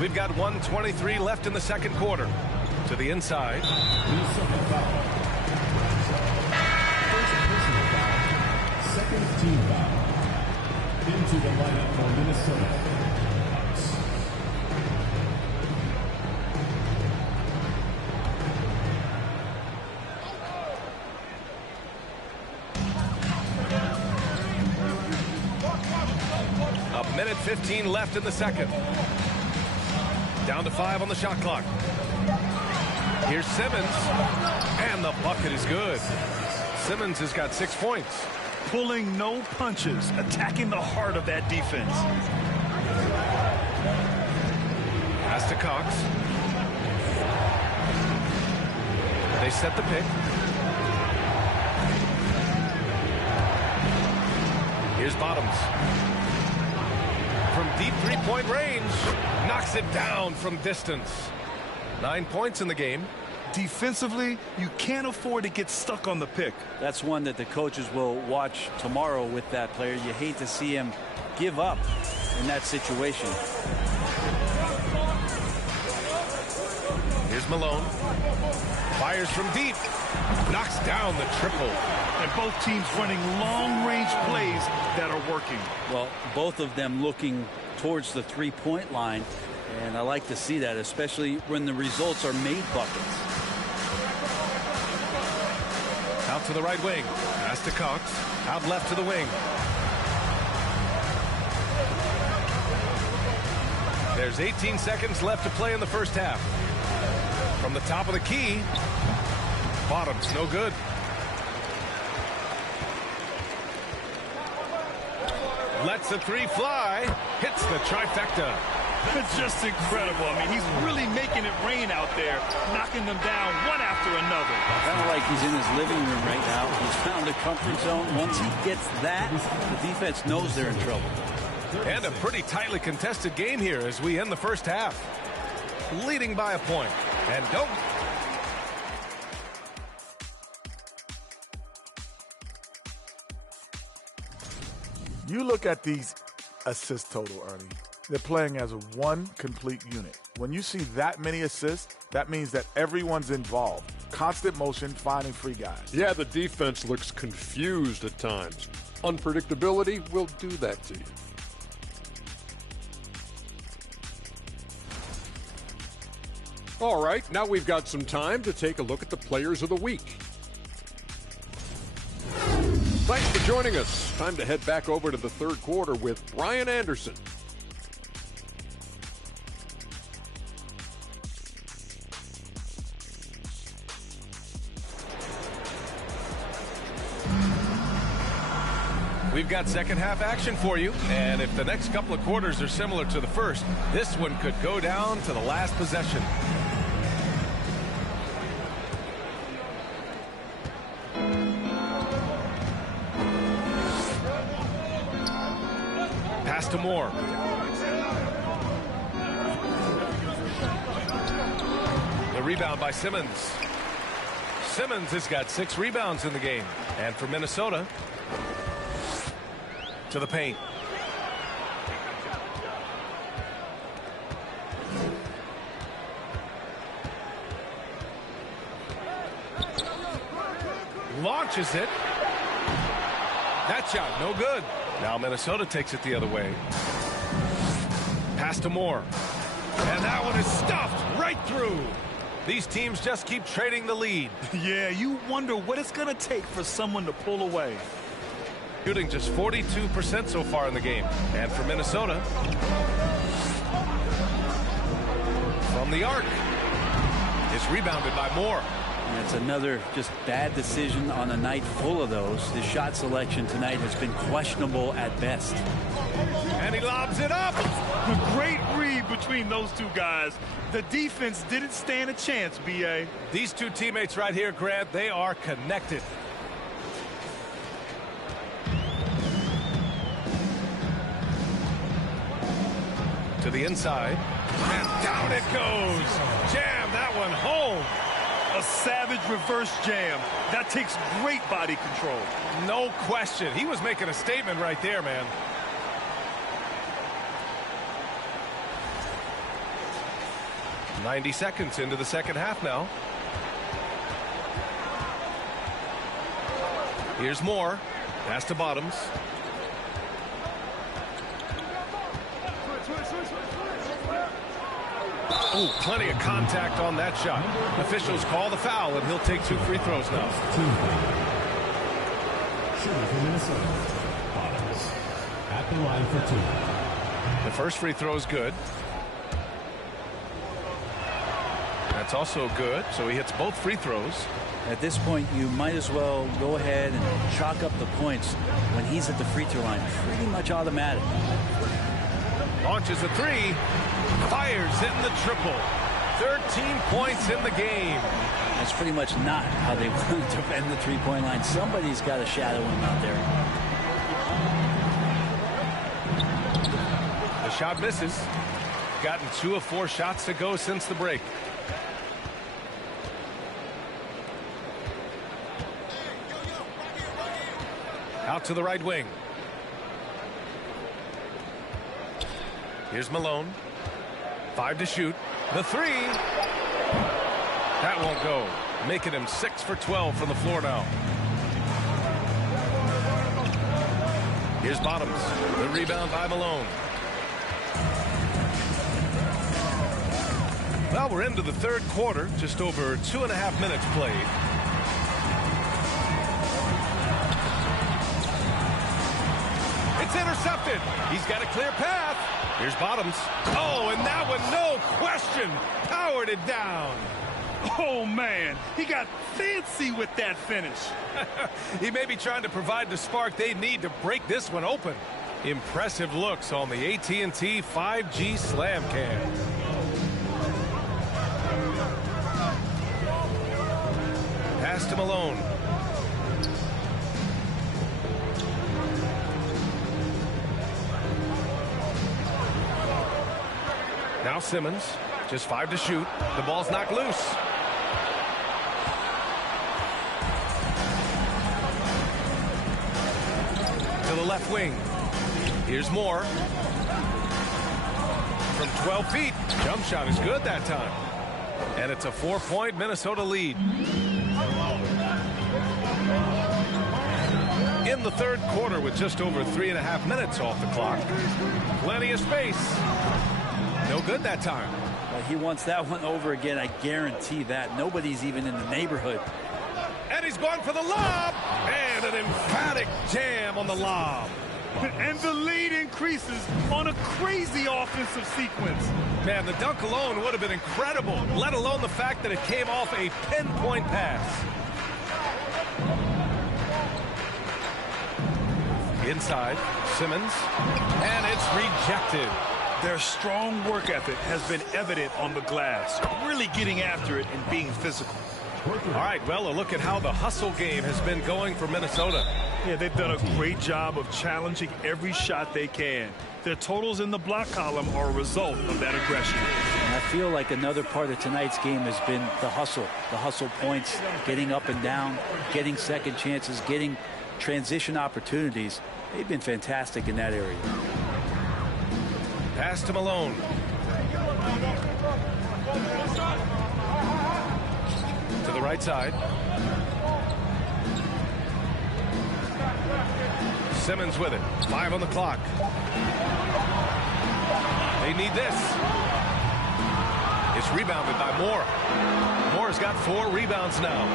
We've got 1:23 left in the second quarter. To the inside. Second team foul. Into the lineup for Minnesota. A minute 15 left in the second. Down to 5 on the shot clock. Here's Simmons. And the bucket is good. Simmons has got 6 points. Pulling no punches, attacking the heart of that defense. Pass to Cox. They set the pick. Here's Bottoms. From deep three-point range. Knocks it down from distance. 9 points in the game. Defensively, you can't afford to get stuck on the pick. That's one that the coaches will watch tomorrow with that player. You hate to see him give up in that situation. Here's Malone. Fires from deep. Knocks down the triple. And both teams running long-range plays that are working. Well, both of them looking towards the three-point line. And I like to see that, especially when the results are made buckets. Out to the right wing. Pass to Cox. Out left to the wing. There's 18 seconds left to play in the first half. From the top of the key. Bottoms, no good. Lets the three fly. Hits the trifecta. It's just incredible. I mean, he's really making it rain out there, knocking them down one after another. Kind of like he's in his living room right now. He's found a comfort zone. Once he gets that, the defense knows they're in trouble. And a pretty tightly contested game here as we end the first half. Leading by a point. And don't. You look at these assist total, Ernie. They're playing as one complete unit. When you see that many assists, that means that everyone's involved. Constant motion, finding free guys. Yeah, the defense looks confused at times. Unpredictability will do that to you. All right, now we've got some time to take a look at the players of the week. Thanks for joining us. Time to head back over to the third quarter with Brian Anderson. We've got second half action for you, and if the next couple of quarters are similar to the first, this one could go down to the last possession. Pass to Moore. The rebound by Simmons. Simmons has got 6 rebounds in the game. And for Minnesota, to the paint. Launches it. That shot, no good. Now Minnesota takes it the other way. Pass to Moore. And that one is stuffed right through. These teams just keep trading the lead. Yeah, you wonder what it's going to take for someone to pull away. Shooting just 42% so far in the game. And for Minnesota, from the arc, it's rebounded by Moore. And it's another just bad decision on a night full of those. His shot selection tonight has been questionable at best. And he lobs it up. A great read between those two guys. The defense didn't stand a chance, B.A. These two teammates right here, Grant, they are connected. To the inside. And down it goes. Jam that one home. A savage reverse jam. That takes great body control. No question. He was making a statement right there, man. "90 seconds into the second half now. Here's Moore. Pass to Bottoms. Ooh, plenty of contact on that shot. Officials call the foul, and he'll take 2 free throws now. Shooting for Minnesota. Bottoms at the line for 2. The first free throw is good. That's also good, so he hits both free throws. At this point, you might as well go ahead and chalk up the points when he's at the free throw line. Pretty much automatic. Launches a 3. Fires in the triple. 13 points in the game. That's pretty much not how they want to defend the three-point line. Somebody's got to shadow him out there. The shot misses. Gotten 2 of 4 shots to go since the break. Out to the right wing. Here's Malone. 5 to shoot. The 3. That won't go. Making him 6 for 12 from the floor now. Here's Bottoms. The rebound by Malone. Well, we're into the third quarter. Just over 2.5 minutes played. It's intercepted. He's got a clear path. Here's Bottoms. Oh, and that one, no question, powered it down. Oh, man, he got fancy with that finish. He may be trying to provide the spark they need to break this one open. Impressive looks on the AT&T 5G Slam Cam. Pass to Malone. Now Simmons, just 5 to shoot. The ball's knocked loose. To the left wing. Here's Moore. From 12 feet. Jump shot is good that time. And it's a 4-point Minnesota lead. In the third quarter with just over 3.5 minutes off the clock. Plenty of space. No good that time. Well, he wants that one over again. I guarantee that. Nobody's even in the neighborhood. And he's going for the lob. And an emphatic jam on the lob. And the lead increases on a crazy offensive sequence. Man, the dunk alone would have been incredible, let alone the fact that it came off a pinpoint pass. Inside, Simmons, and it's rejected. Their strong work ethic has been evident on the glass, really getting after it and being physical. All right, well, a look at how the hustle game has been going for Minnesota. Yeah, they've done a great job of challenging every shot they can. Their totals in the block column are a result of that aggression. And I feel like another part of tonight's game has been the hustle points, getting up and down, getting second chances, getting transition opportunities. They've been fantastic in that area. Pass to Malone. To the right side. Simmons with it. 5 on the clock. They need this. It's rebounded by Moore. Moore's got 4 rebounds now.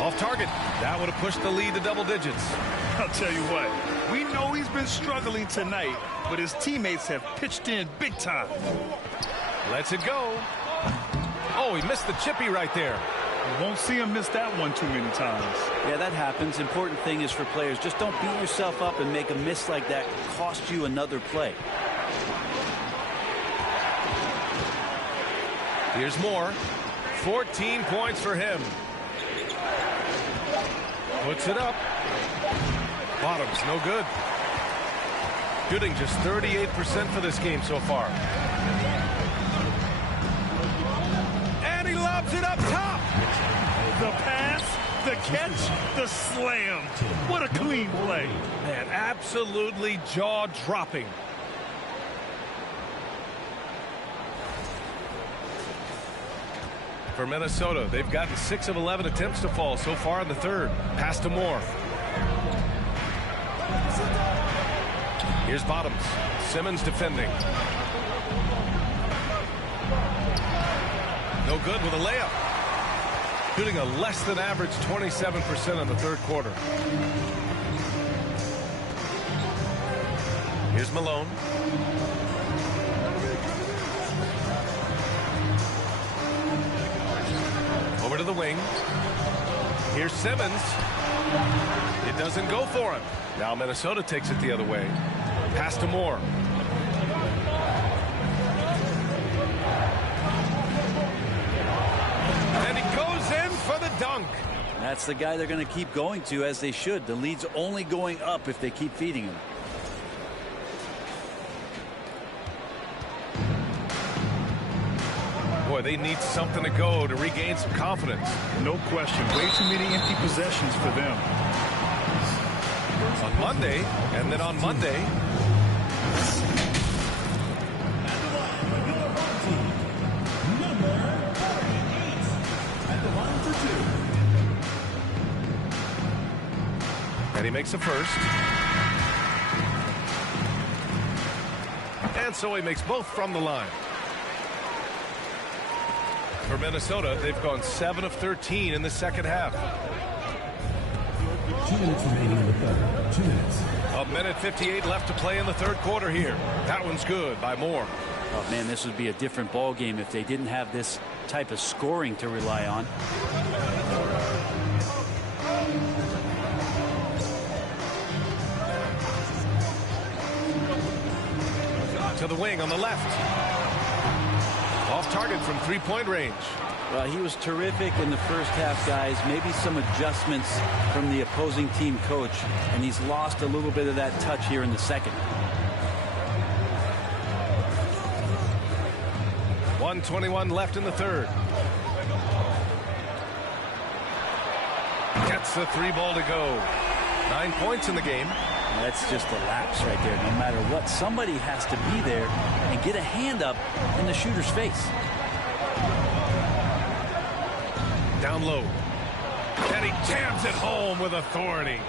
Off target. That would have pushed the lead to double digits. I'll tell you what, we know he's been struggling tonight, but his teammates have pitched in big time. Lets it go. Oh, he missed the chippy right there. You won't see him miss that one too many times. Yeah, that happens. Important thing is for players, just don't beat yourself up and make a miss like that cost you another play. Here's Moore. 14 points for him. Puts it up. Bottom's no good. Shooting just 38% for this game so far. And he lobs it up top. The pass, the catch, the slam. What a clean play. Man, absolutely jaw-dropping. For Minnesota, they've gotten 6 of 11 attempts to fall so far in the third. Pass to Moore. Here's Bottoms. Simmons defending. No good with a layup. Shooting a less than average 27% in the third quarter. Here's Malone. Over to the wing. Here's Simmons. It doesn't go for him. Now Minnesota takes it the other way. Pass to Moore. And he goes in for the dunk. That's the guy they're going to keep going to, as they should. The lead's only going up if they keep feeding him. Boy, they need something to go to regain some confidence. No question. Way too many empty possessions for them. On Monday, and then on Monday. And he makes the first. And so he makes both from the line. For Minnesota, they've gone 7 of 13 in the second half. 2 minutes remaining in the third. 2 minutes. A minute 58 left to play in the third quarter here. That one's good by Moore. Oh, man, this would be a different ball game if they didn't have this type of scoring to rely on. To the wing on the left. Off target from three-point range. Well, he was terrific in the first half, guys. Maybe some adjustments from the opposing team coach, and he's lost a little bit of that touch here in the second. 1:21 left in the third. Gets the 3 ball to go. 9 points in the game. That's just a lapse right there. No matter what, somebody has to be there and get a hand up in the shooter's face. Down low. And he jams it home with authority.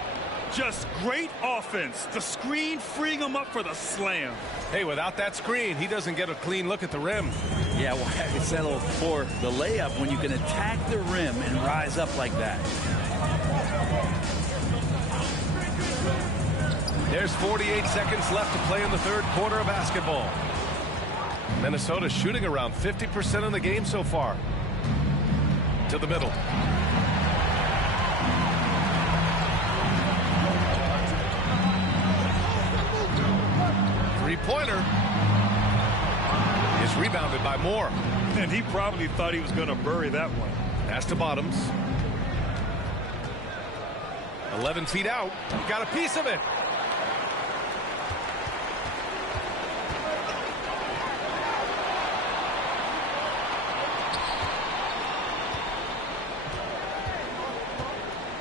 Just great offense. The screen freeing him up for the slam. Hey, without that screen, he doesn't get a clean look at the rim. Yeah, well, I could settle for the layup when you can attack the rim and rise up like that. There's 48 seconds left to play in the third quarter of basketball. Minnesota shooting around 50% in the game so far. To the middle. Three-pointer is rebounded by Moore. And he probably thought he was going to bury that one. Pass to Bottoms. 11 feet out. Got a piece of it.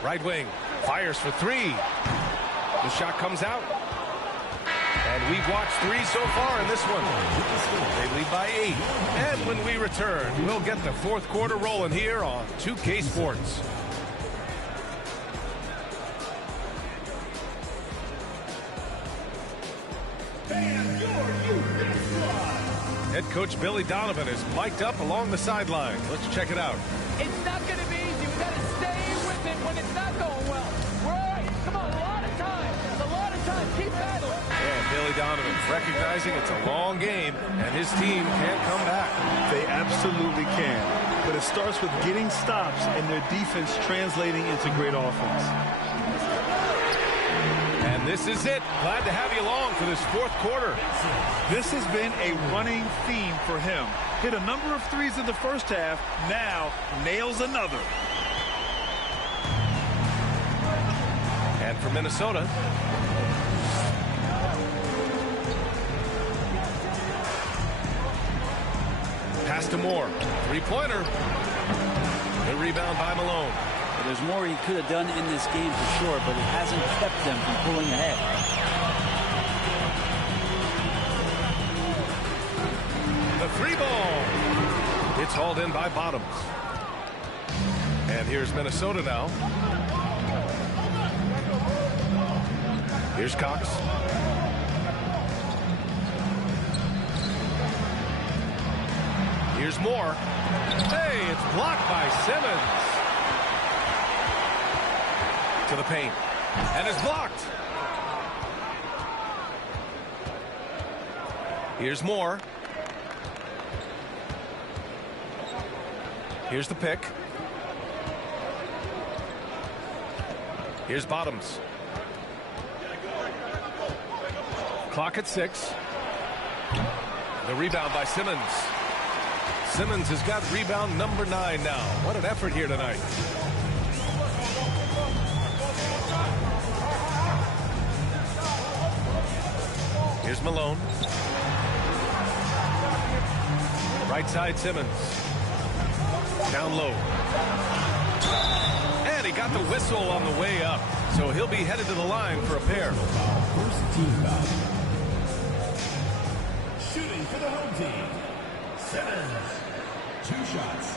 Right wing. Fires for three. The shot comes out. And we've watched three so far in this one. They lead by 8. And when we return, we'll get the fourth quarter rolling here on 2K Sports. Head coach Billy Donovan is mic'd up along the sideline. Let's check it out. It's not going to be easy. We've got to stay with it when it's not going well. We're all right. Come on, a lot of time. A lot of time. Keep battling. And Billy Donovan recognizing it's a long game and his team can't come back. They absolutely can. But it starts with getting stops and their defense translating into great offense. And this is it. Glad to have you along for this fourth quarter. This has been a running theme for him. Hit a number of threes in the first half. Now nails another. And for Minnesota, pass to Moore. Three-pointer. The rebound by Malone. Well, there's more he could have done in this game for sure, but it hasn't kept them from pulling ahead. The three ball. It's hauled in by Bottoms. And here's Minnesota now. Here's Cox. Here's Moore. Hey, it's blocked by Simmons. To the paint. And it's blocked. Here's Moore. Here's the pick. Here's Bottoms. Clock at 6. The rebound by Simmons. Simmons has got rebound number 9 now. What an effort here tonight. Here's Malone. Right side Simmons. Down low. And he got the whistle on the way up. So he'll be headed to the line for a pair. First team foul. Shooting for the home team. Simmons. 2 shots.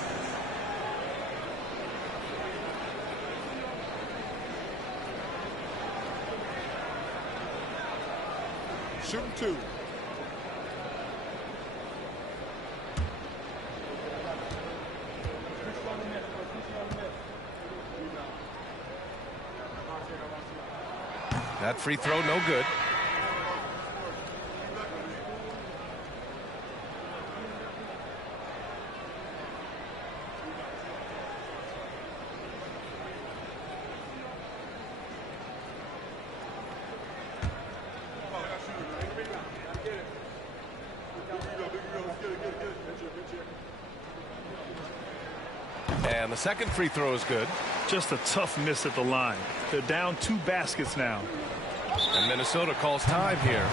Shooting 2. That free throw no good. And the second free throw is good. Just a tough miss at the line. They're down 2 baskets now. And Minnesota calls time here.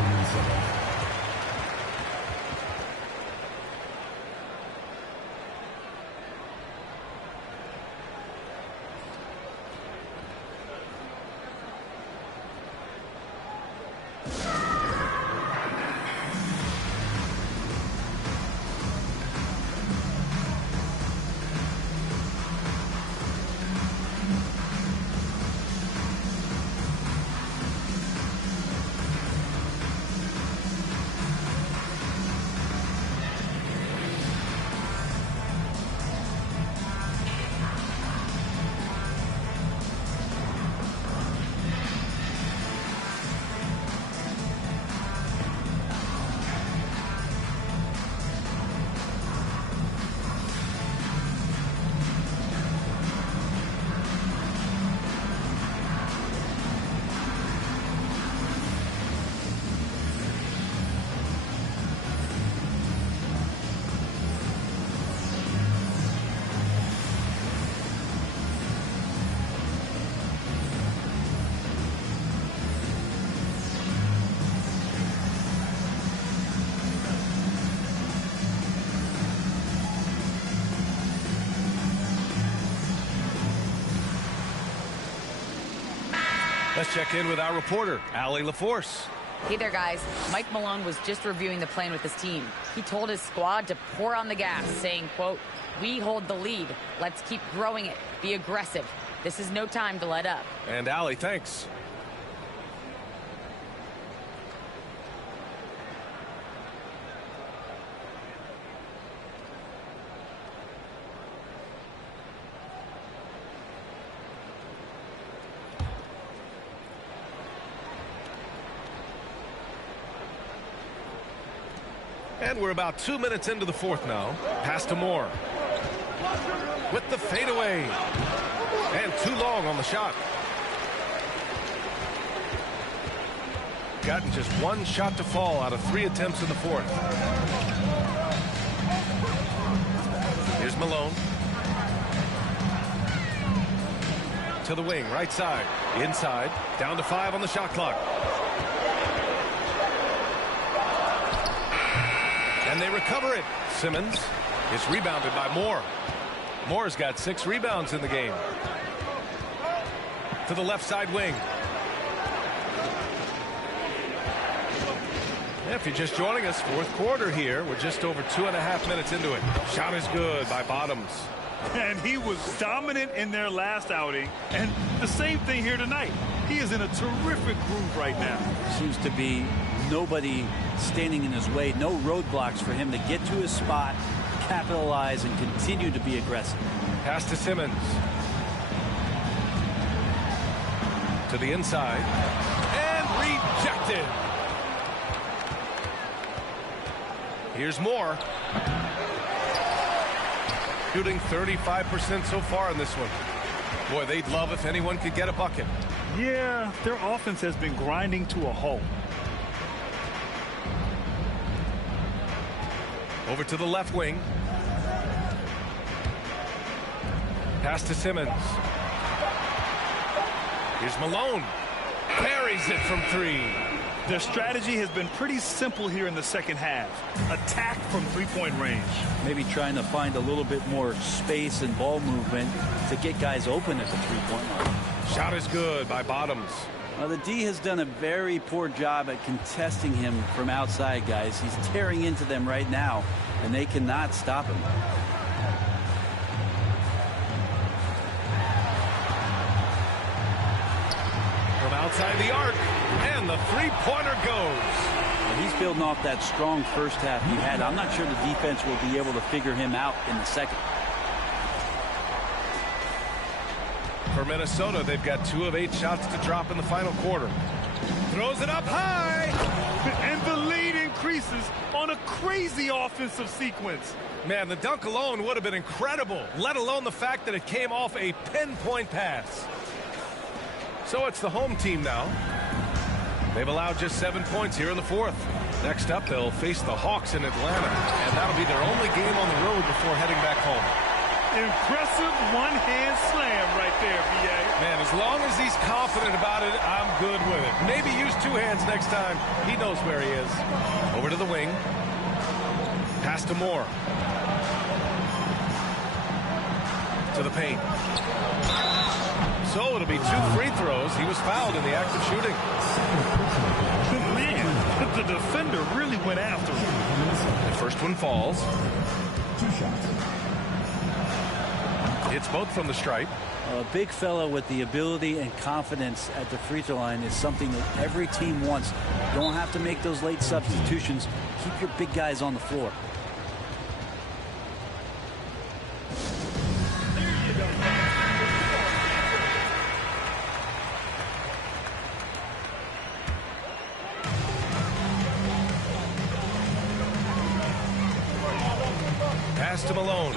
Let's check in with our reporter, Allie LaForce. Hey there, guys. Mike Malone was just reviewing the plan with his team. He told his squad to pour on the gas, saying, quote, "We hold the lead. Let's keep growing it. Be aggressive. This is no time to let up." And Allie, thanks. And we're about 2 minutes into the fourth now. Pass to Moore. With the fadeaway. And too long on the shot. Gotten just one shot to fall out of 3 attempts in the fourth. Here's Malone. To the wing, right side. Inside. Down to 5 on the shot clock. And they recover it. Simmons is rebounded by Moore. Moore's got 6 rebounds in the game. To the left side wing. If you're just joining us, fourth quarter here. We're just over 2.5 minutes into it. Shot is good by Bottoms. And he was dominant in their last outing. And the same thing here tonight. He is in a terrific groove right now. Seems to be nobody standing in his way. No roadblocks for him to get to his spot, capitalize, and continue to be aggressive. Pass to Simmons. To the inside. And rejected. Here's Moore. Shooting 35% so far in this one. Boy, they'd love if anyone could get a bucket. Yeah, their offense has been grinding to a halt. Over to the left wing. Pass to Simmons. Here's Malone. Parries it from 3. Their strategy has been pretty simple here in the second half. Attack from three-point range. Maybe trying to find a little bit more space and ball movement to get guys open at the three-point line. Shot is good by Bottoms. Well, the D has done a very poor job at contesting him from outside, guys. He's tearing into them right now, and they cannot stop him. From outside the arc, and the three-pointer goes. Well, he's building off that strong first half he had. I'm not sure the defense will be able to figure him out in the second. For Minnesota, they've got 2 of 8 shots to drop in the final quarter. Throws it up high. And the lead increases on a crazy offensive sequence. Man, the dunk alone would have been incredible, let alone the fact that it came off a pinpoint pass. So it's the home team now. They've allowed just 7 points here in the fourth. Next up, they'll face the Hawks in Atlanta, and that'll be their only game on the road before heading back home. Impressive one-hand slam right there, B.A. Man, as long as he's confident about it, I'm good with it. Maybe use 2 hands next time. He knows where he is. Over to the wing. Pass to Moore. To the paint. So it'll be 2 free throws. He was fouled in the act of shooting. Man, the defender really went after him. The first one falls. 2 shots. It's both from the stripe. A big fella with the ability and confidence at the free throw line is something that every team wants. You don't have to make those late substitutions. Keep your big guys on the floor. Pass to Malone.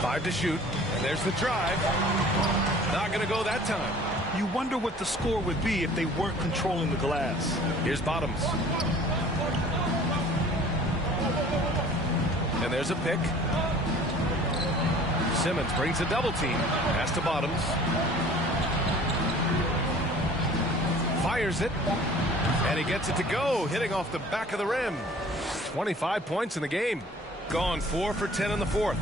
Five to shoot, and there's the drive. Not going to go that time. You wonder what the score would be if they weren't controlling the glass. Here's Bottoms. And there's a pick. Simmons brings a double team. Pass to Bottoms. Fires it. And he gets it to go, hitting off the back of the rim. 25 points in the game. Gone 4 for 10 in the fourth.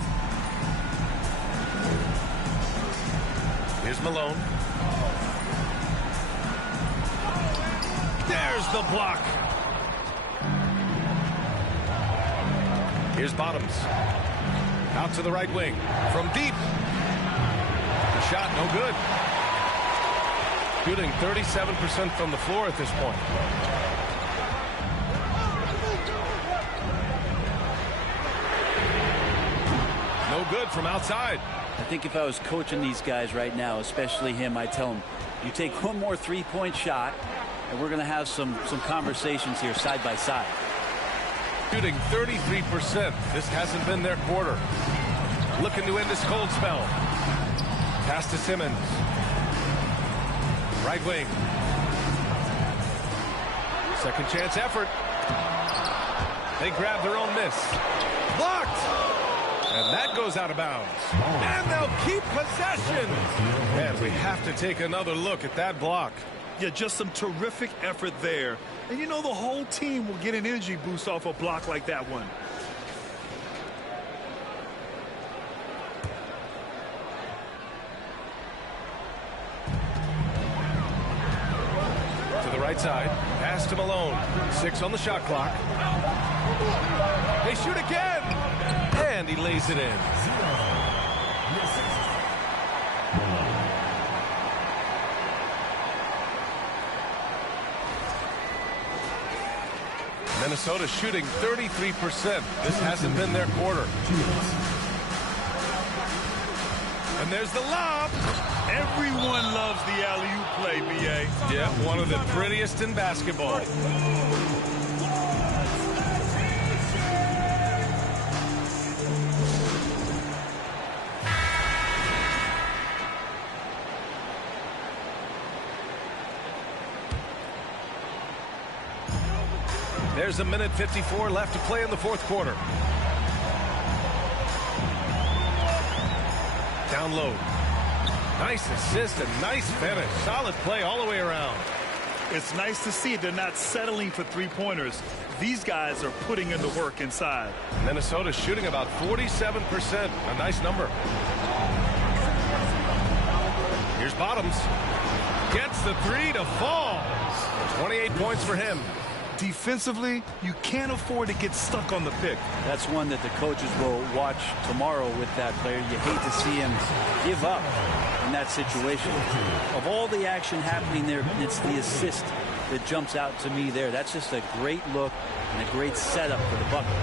Here's Malone. There's the block. Here's Bottoms. Out to the right wing. From deep. The shot no good. Shooting 37% from the floor at this point. No good from outside. I think if I was coaching these guys right now, especially him, I'd tell him, you take one more three-point shot, and we're going to have some conversations here side by side. Shooting 33%. This hasn't been their quarter. Looking to end this cold spell. Pass to Simmons. Right wing. Second chance effort. They grab their own miss. Blocked. And that goes out of bounds. And they'll keep possession. And we have to take another look at that block. Yeah, just some terrific effort there. And you know the whole team will get an energy boost off a block like that one. To the right side. Pass to Malone. 6 on the shot clock. They shoot again. And he lays it in. Minnesota shooting 33%. This hasn't been their quarter. And there's the lob. Everyone loves the alley-oop play, B.A. Yeah, one of the prettiest in basketball. There's a minute 54 left to play in the fourth quarter. Down low. Nice assist and nice finish. Solid play all the way around. It's nice to see they're not settling for three-pointers. These guys are putting in the work inside. Minnesota shooting about 47%. A nice number. Here's Bottoms. Gets the three to fall. 28 points for him. Defensively, you can't afford to get stuck on the pick. That's one that the coaches will watch tomorrow with that player. You hate to see him give up in that situation. Of all the action happening there, it's the assist that jumps out to me there. That's just a great look and a great setup for the bucket.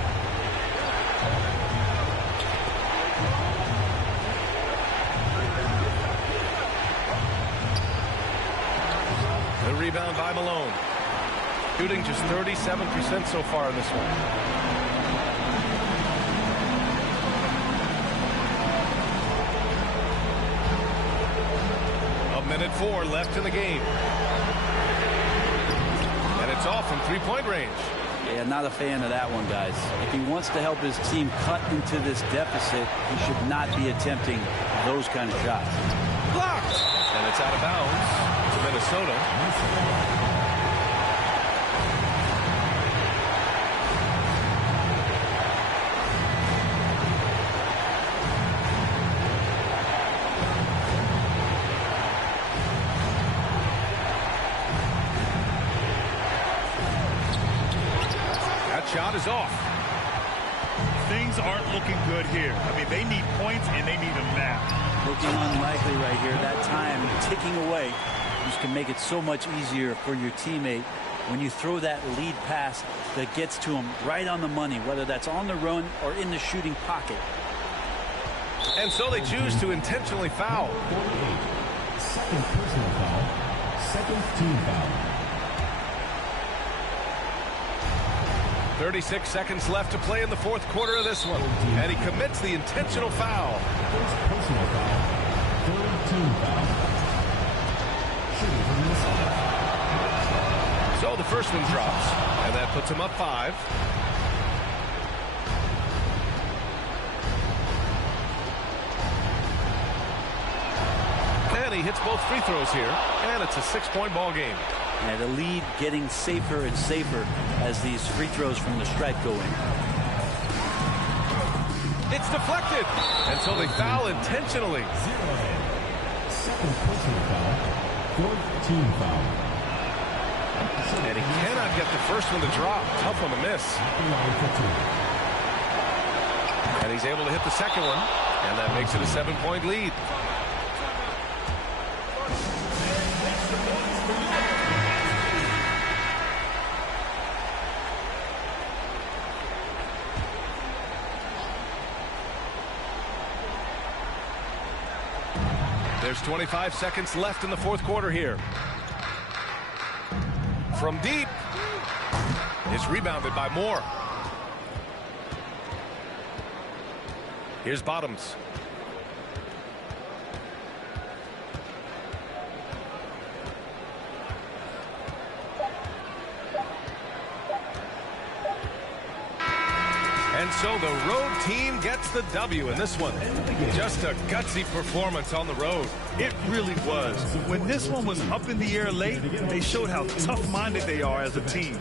The rebound by Malone. Shooting just 37% so far in this one. A minute 4 left in the game. And it's off from three-point range. Yeah, not a fan of that one, guys. If he wants to help his team cut into this deficit, he should not be attempting those kind of shots. Blocked! And it's out of bounds to Minnesota. Shot is off. Things aren't looking good here. I mean, they need points and they need them now. Looking unlikely right here. That time ticking away. This can make it so much easier for your teammate when you throw that lead pass that gets to him right on the money, whether that's on the run or in the shooting pocket. And so they choose to intentionally foul. Second personal foul. Second team foul. 36 seconds left to play in the fourth quarter of this one. And he commits the intentional foul. First personal foul. Third team foul. Shooting from the side. So the first one drops. And that puts him up 5. And he hits both free throws here. And it's a 6-point ball game. And the lead getting safer and safer as these free throws from the stripe go in. It's deflected. And so they foul intentionally. Second personal foul. Fourth team foul. And he cannot get the first one to drop. Tough one to miss. And he's able to hit the second one. And that makes it a 7-point lead. There's 25 seconds left in the fourth quarter here. From deep. It's rebounded by Moore. Here's Bottoms. And so the road team gets the W in this one. Just a gutsy performance on the road. It really was. When this one was up in the air late, they showed how tough-minded they are as a team.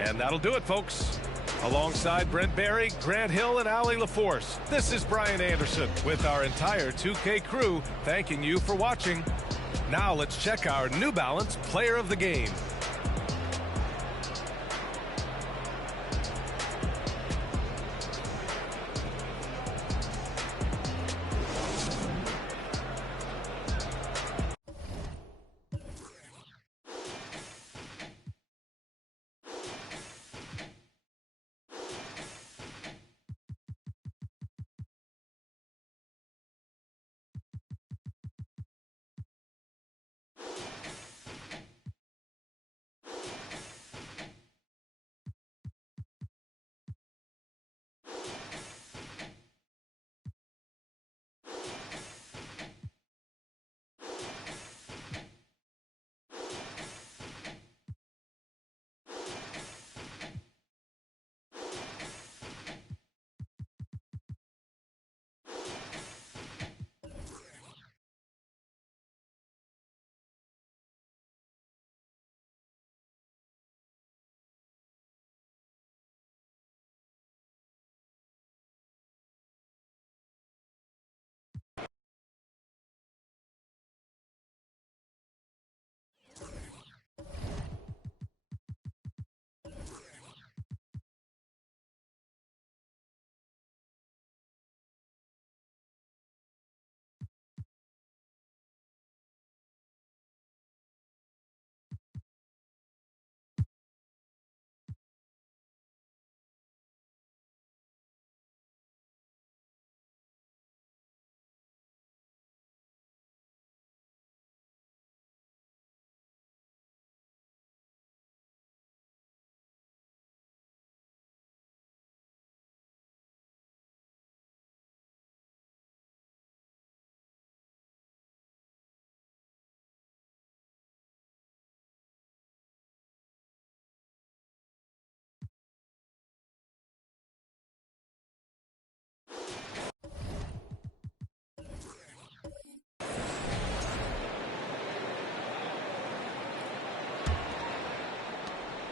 And that'll do it, folks. Alongside Brent Barry, Grant Hill, and Allie LaForce, this is Brian Anderson with our entire 2K crew thanking you for watching. Now let's check our New Balance Player of the Game.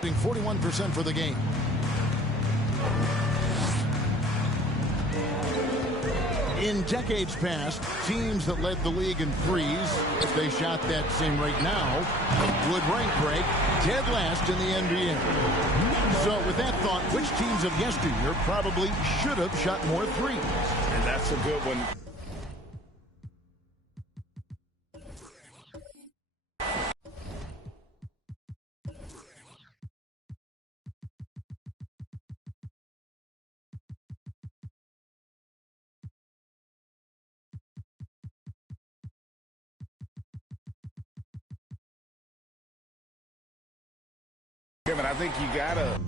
Shooting 41% for the game. In decades past, teams that led the league in threes, if they shot that same rate now, would rank break dead last in the NBA. So with that thought, which teams of yesteryear probably should have shot more threes? And that's a good one. Kevin, I think you gotta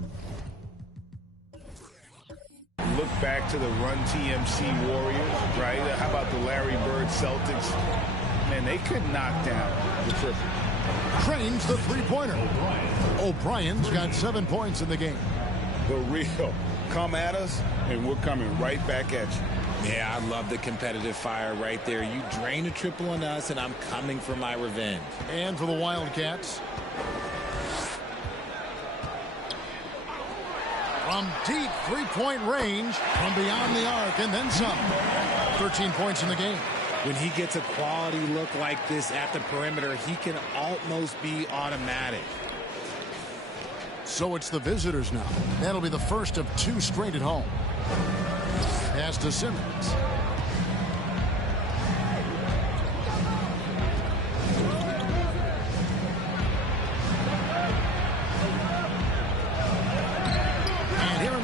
look back to the Run TMC Warriors, right? How about the Larry Bird Celtics? Man, they could knock down the triple. Trains the three-pointer. O'Brien's got 7 points in the game. The real. Come at us, and we're coming right back at you. Yeah, I love the competitive fire right there. You drain a triple on us, and I'm coming for my revenge. And for the Wildcats, From deep three-point range, from beyond the arc, and then some. 13 points in the game. When he gets a quality look like this at the perimeter, he can almost be automatic. So it's the visitors now. That'll be the first of 2 straight at home. Pass to Simmons.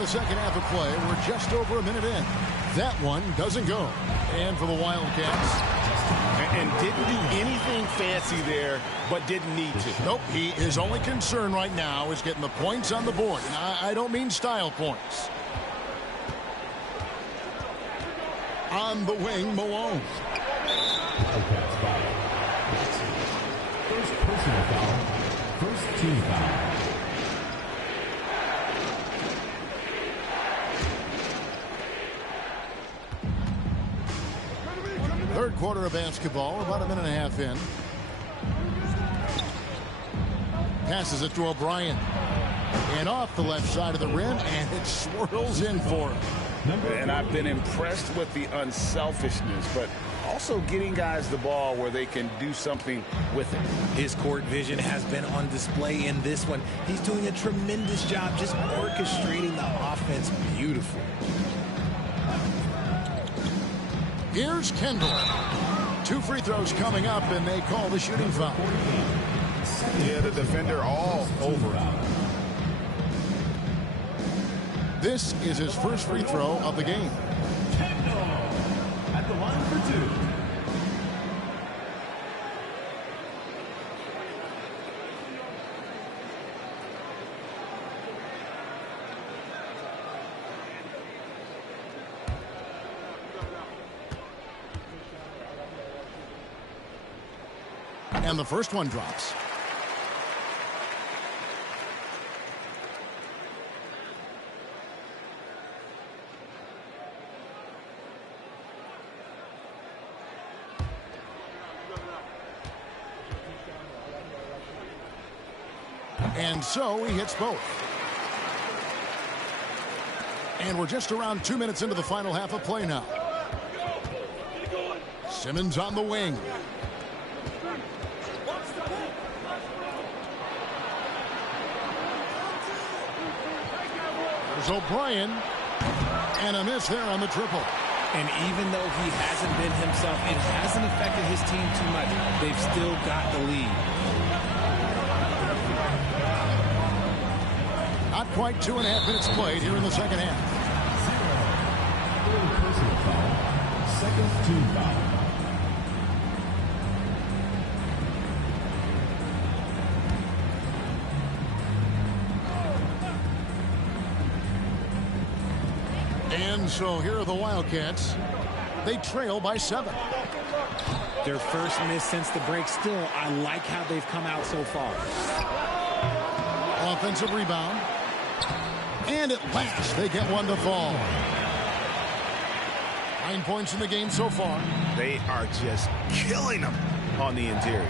The second half of play, we're just over a minute in. That one doesn't go. And for the Wildcats. And didn't do anything fancy there, but didn't need to. Nope. His only concern right now is getting the points on the board. And I don't mean style points. On the wing, Malone. First personal foul. First team foul. Third quarter of basketball, about a minute and a half in. Passes it to O'Brien. And off the left side of the rim, and it swirls in for him. And I've been impressed with the unselfishness, but also getting guys the ball where they can do something with it. His court vision has been on display in this one. He's doing a tremendous job just orchestrating the offense beautifully. Here's Kendall. 2 free throws coming up, and they call the shooting foul. Yeah, the defender all over. This is his first free throw of the game. Kendall at the line for 2. And the first one drops. And so he hits both. And we're just around 2 minutes into the final half of play now. Simmons on the wing. There's O'Brien. And a miss there on the triple. And even though he hasn't been himself, it hasn't affected his team too much. They've still got the lead. Not quite 2.5 minutes played here in the second half. Personal foul. Second team foul. And so here are the Wildcats. They trail by 7. Their first miss since the break. Still, I like how they've come out so far. Offensive rebound. And at last, they get one to fall. 9 points in the game so far. They are just killing them on the interior.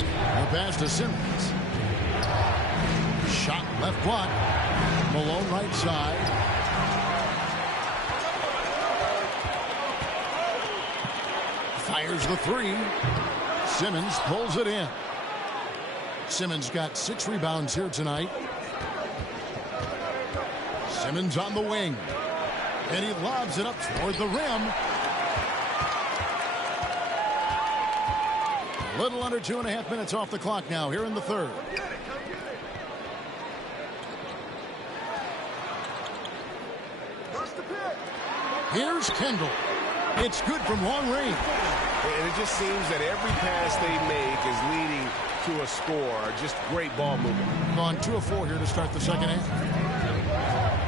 The pass to Simmons. Shot left block. Malone right side. Fires the 3. Simmons pulls it in. Simmons got 6 rebounds here tonight. Simmons on the wing. And he lobs it up toward the rim. A little under 2.5 minutes off the clock now here in the third. Here's Kendall. It's good from long range. And it just seems that every pass they make is leading to a score. Just great ball movement. On 2 of 4 here to start the second half.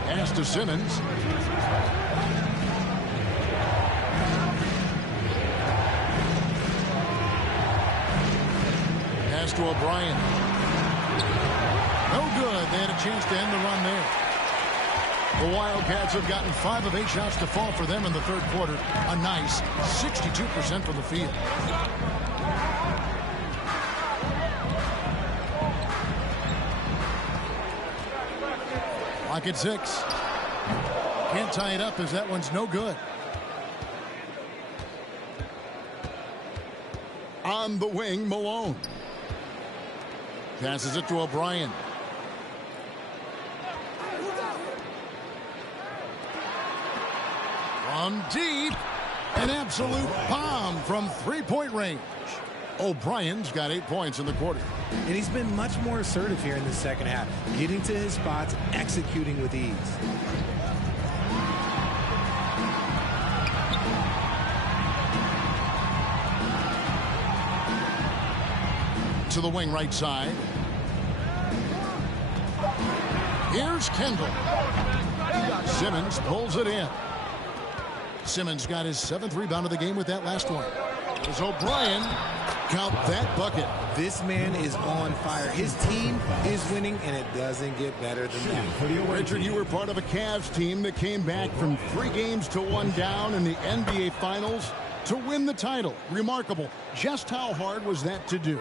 Pass to Simmons. Pass to O'Brien. No good. They had a chance to end the run there. The Wildcats have gotten 5 of 8 shots to fall for them in the third quarter. A nice 62% from the field. Clock at 6. Can't tie it up as that one's no good. On the wing, Malone. Passes it to O'Brien. From deep, an absolute bomb from three-point range. O'Brien's got 8 points in the quarter. And he's been much more assertive here in the second half, getting to his spots, executing with ease. To the wing right side. Here's Kendall. Simmons pulls it in. Simmons got his 7th rebound of the game with that last one. There's O'Brien. Count that bucket. This man is on fire. His team is winning, and it doesn't get better than that. Richard, you were part of a Cavs team that came back from 3 games to 1 down in the NBA Finals to win the title. Remarkable. Just how hard was that to do?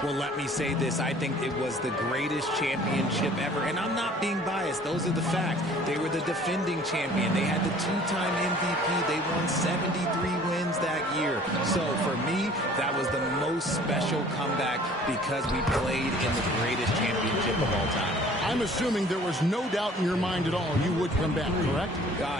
Well, let me say this. I think it was the greatest championship ever. And I'm not being biased. Those are the facts. They were the defending champion. They had the 2-time MVP. They won 73 wins that year. So for me, that was the most special comeback because we played in the greatest championship of all time. I'm assuming there was no doubt in your mind at all you would come back, correct?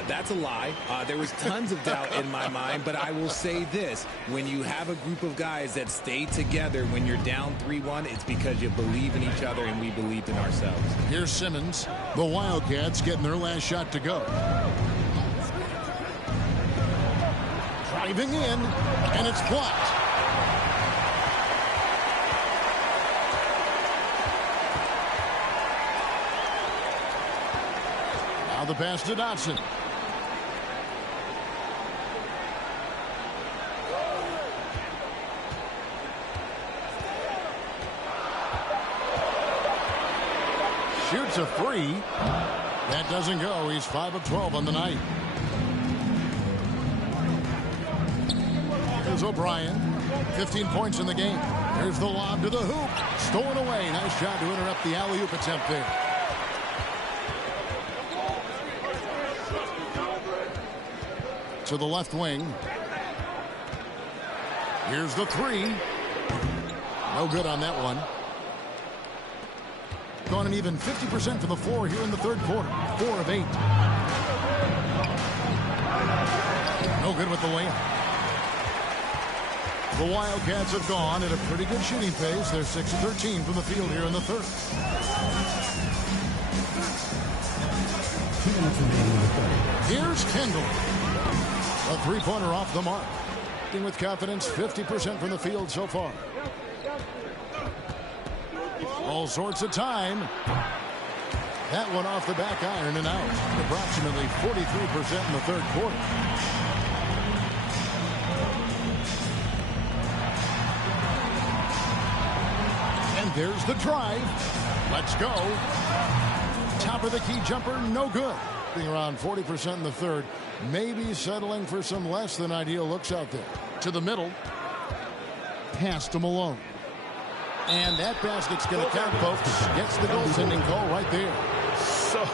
That's a lie. There was tons of doubt in my mind, but I will say this. When you have a group of guys that stay together when you're down 3-1, it's because you believe in each other and we believed in ourselves. Here's Simmons. The Wildcats getting their last shot to go. Driving in, and it's blocked. Now the pass to Dotson. Shoots a 3. That doesn't go. He's 5 of 12 on the night. Here's O'Brien. 15 points in the game. Here's the lob to the hoop. Stolen away. Nice job to interrupt the alley-oop attempt there. To the left wing. Here's the 3. No good on that one. Gone an even 50% from the floor here in the third quarter. 4 of 8. No good with the layup. The Wildcats have gone at a pretty good shooting pace. They're 6 of 13 from the field here in the third. 2 minutes remaining in the third. Here's Kendall. A 3-pointer off the mark. With confidence, 50% from the field so far. All sorts of time. That one off the back iron and out. Approximately 43% in the third quarter. And there's the drive. Let's go. Top of the key jumper, no good. Being around 40% in the third. Maybe settling for some less than ideal looks out there. To the middle. Pass to Malone. And that basket's going to count, folks. Gets the goaltending call right there. So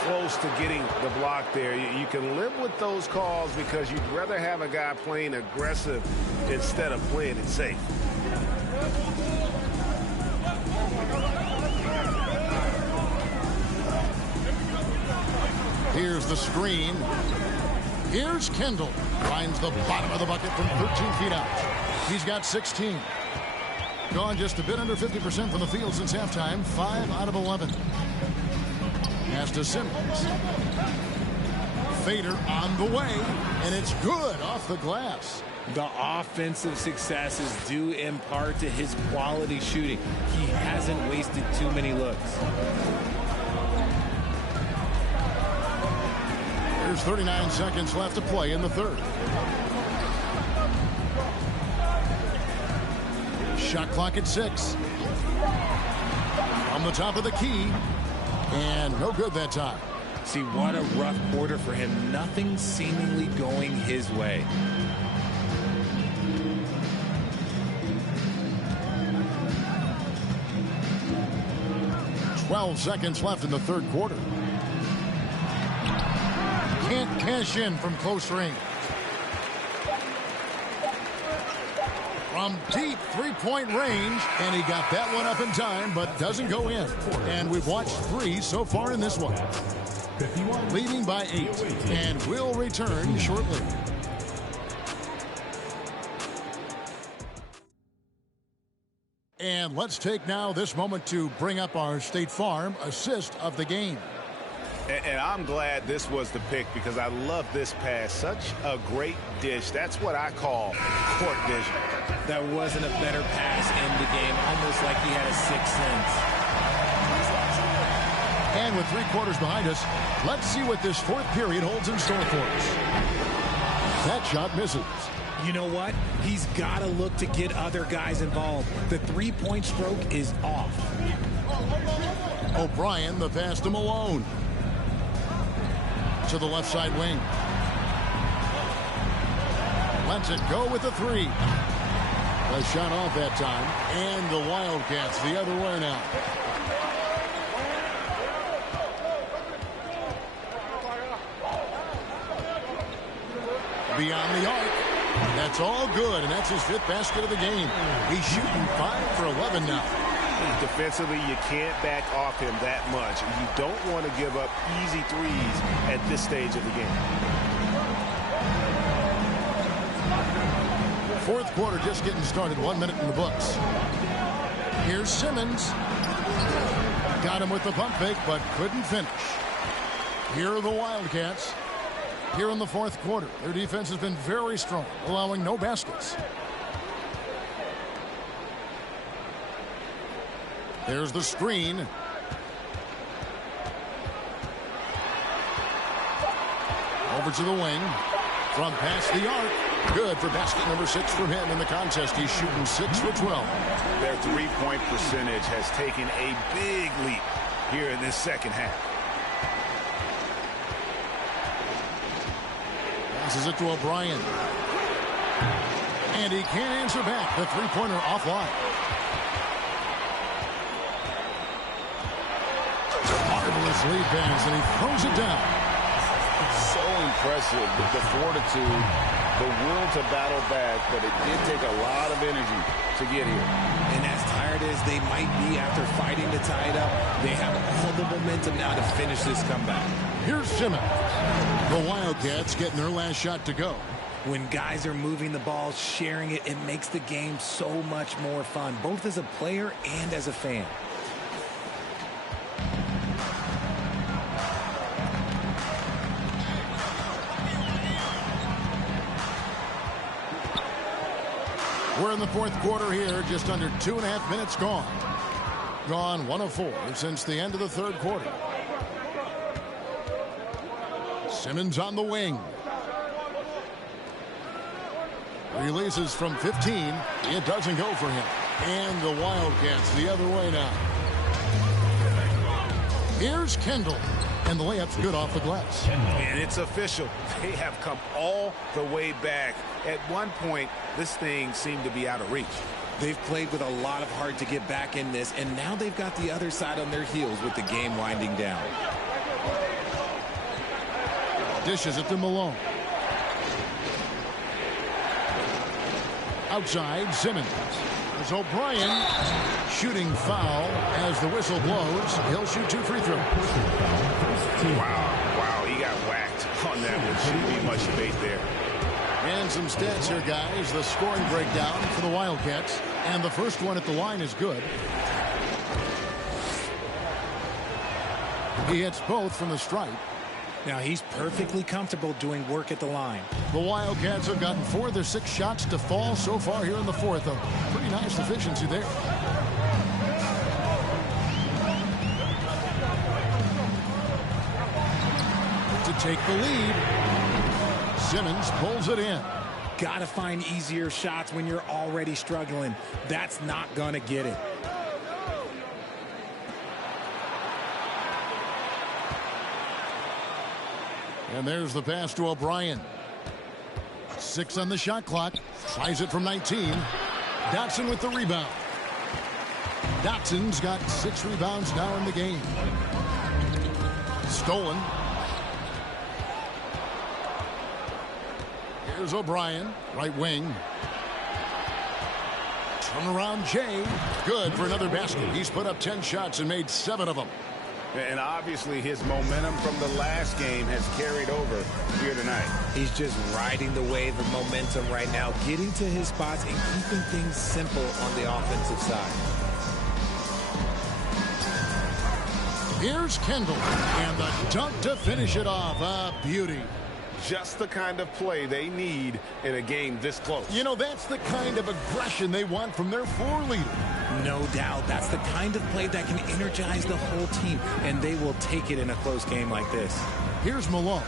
close to getting the block there. You can live with those calls because you'd rather have a guy playing aggressive instead of playing it safe. Here's the screen. Here's Kendall. Finds the bottom of the bucket from 13 feet out. He's got 16. Gone just a bit under 50% from the field since halftime. 5 out of 11. Pass to Simmons. Fader on the way, and it's good off the glass. The offensive success is due in part to his quality shooting. He hasn't wasted too many looks. There's 39 seconds left to play in the third. Shot clock at 6. On the top of the key. And no good that time. See, what a rough quarter for him. Nothing seemingly going his way. .12 seconds left in the third quarter. can't cash in from close range. From deep three-point range, and he got that one up in time, but doesn't go in. And we've watched 3 so far in this one. Leading by 8, and will return shortly. And let's take now this moment to bring up our State Farm assist of the game. And I'm glad this was the pick because I love this pass. Such a great dish. That's what I call court vision. That wasn't a better pass in the game, almost like he had a sixth sense. And with 3 quarters behind us, let's see what this 4th period holds in store for us. That shot misses. You know what? He's got to look to get other guys involved. The three-point stroke is off. O'Brien, the pass to Malone. To the left side wing. Lets it go with the 3. A shot off that time. And the Wildcats the other way now. Beyond the arc. That's all good, and that's his 5th basket of the game. He's shooting 5 for 11 now. Defensively, you can't back off him that much. You don't want to give up easy threes at this stage of the game. 4th quarter just getting started. 1 minute in the books. Here's Simmons. Got him with the pump fake, but couldn't finish. Here are the Wildcats. Here in the 4th quarter, their defense has been very strong, allowing no baskets. There's the screen. Over to the wing. From past the arc. Good for basket number 6 from him in the contest. He's shooting 6 for 12. Their three-point percentage has taken a big leap here in this second half. Passes it to O'Brien. And he can't answer back. The three-pointer offline. Marvelous lead pass, and he throws it down. It's so impressive with the fortitude, the will to battle back, but it did take a lot of energy to get here. And as tired as they might be after fighting to tie it up, they have all the momentum now to finish this comeback. Here's Simmons. The Wildcats getting their last shot to go. When guys are moving the ball, sharing it, it makes the game so much more fun, both as a player and as a fan. We're in the 4th quarter here, just under 2.5 minutes gone. Gone 1 of 4 since the end of the 3rd quarter. Simmons on the wing. Releases from 15. It doesn't go for him. And the Wildcats the other way now. Here's Kendall. And the layup's good off the glass. And it's official. They have come all the way back. At one point, this thing seemed to be out of reach. They've played with a lot of heart to get back in this, and now they've got the other side on their heels with the game winding down. Dishes it to Malone. Outside, Simmons. There's O'Brien. Shooting foul as the whistle blows. He'll shoot 2 free throws. Wow, he got whacked on that one. Shouldn't be much debate there. And some stats here, guys. The scoring breakdown for the Wildcats. And the first one at the line is good. He hits both from the stripe. Now he's perfectly comfortable doing work at the line. The Wildcats have gotten 4 of their 6 shots to fall so far here in the 4th. A pretty nice efficiency there. To take the lead. Simmons pulls it in. Got to find easier shots when you're already struggling. That's not going to get it. And there's the pass to O'Brien. 6 on the shot clock. Tries it from 19. Dotson with the rebound. Dotson's got 6 rebounds now in the game. Stolen. Here's O'Brien, right wing. Turnaround Jay. Good for another basket. He's put up 10 shots and made 7 of them. And obviously his momentum from the last game has carried over here tonight. He's just riding the wave of momentum right now, getting to his spots and keeping things simple on the offensive side. Here's Kendall, and the dunk to finish it off. A beauty. Just the kind of play they need in a game this close. You know, that's the kind of aggression they want from their floor leader. No doubt. That's the kind of play that can energize the whole team, and they will take it in a close game like this. Here's Malone.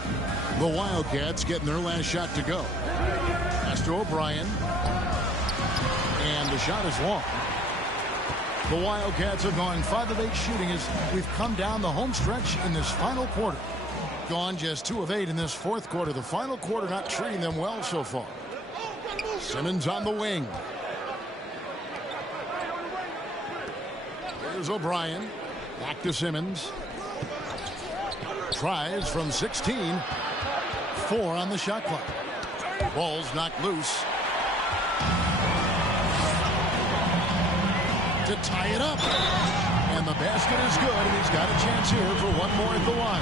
The Wildcats getting their last shot to go. Pass to O'Brien. And the shot is long. The Wildcats have gone 5 of 8 shooting as we've come down the home stretch in this final quarter. Gone just 2 of 8 in this fourth quarter. The final quarter not treating them well so far. Simmons on the wing. Here's O'Brien. Back to Simmons. Tries from 16. 4 on the shot clock. Ball's knocked loose. To tie it up. And the basket is good, and he's got a chance here for one more at the line.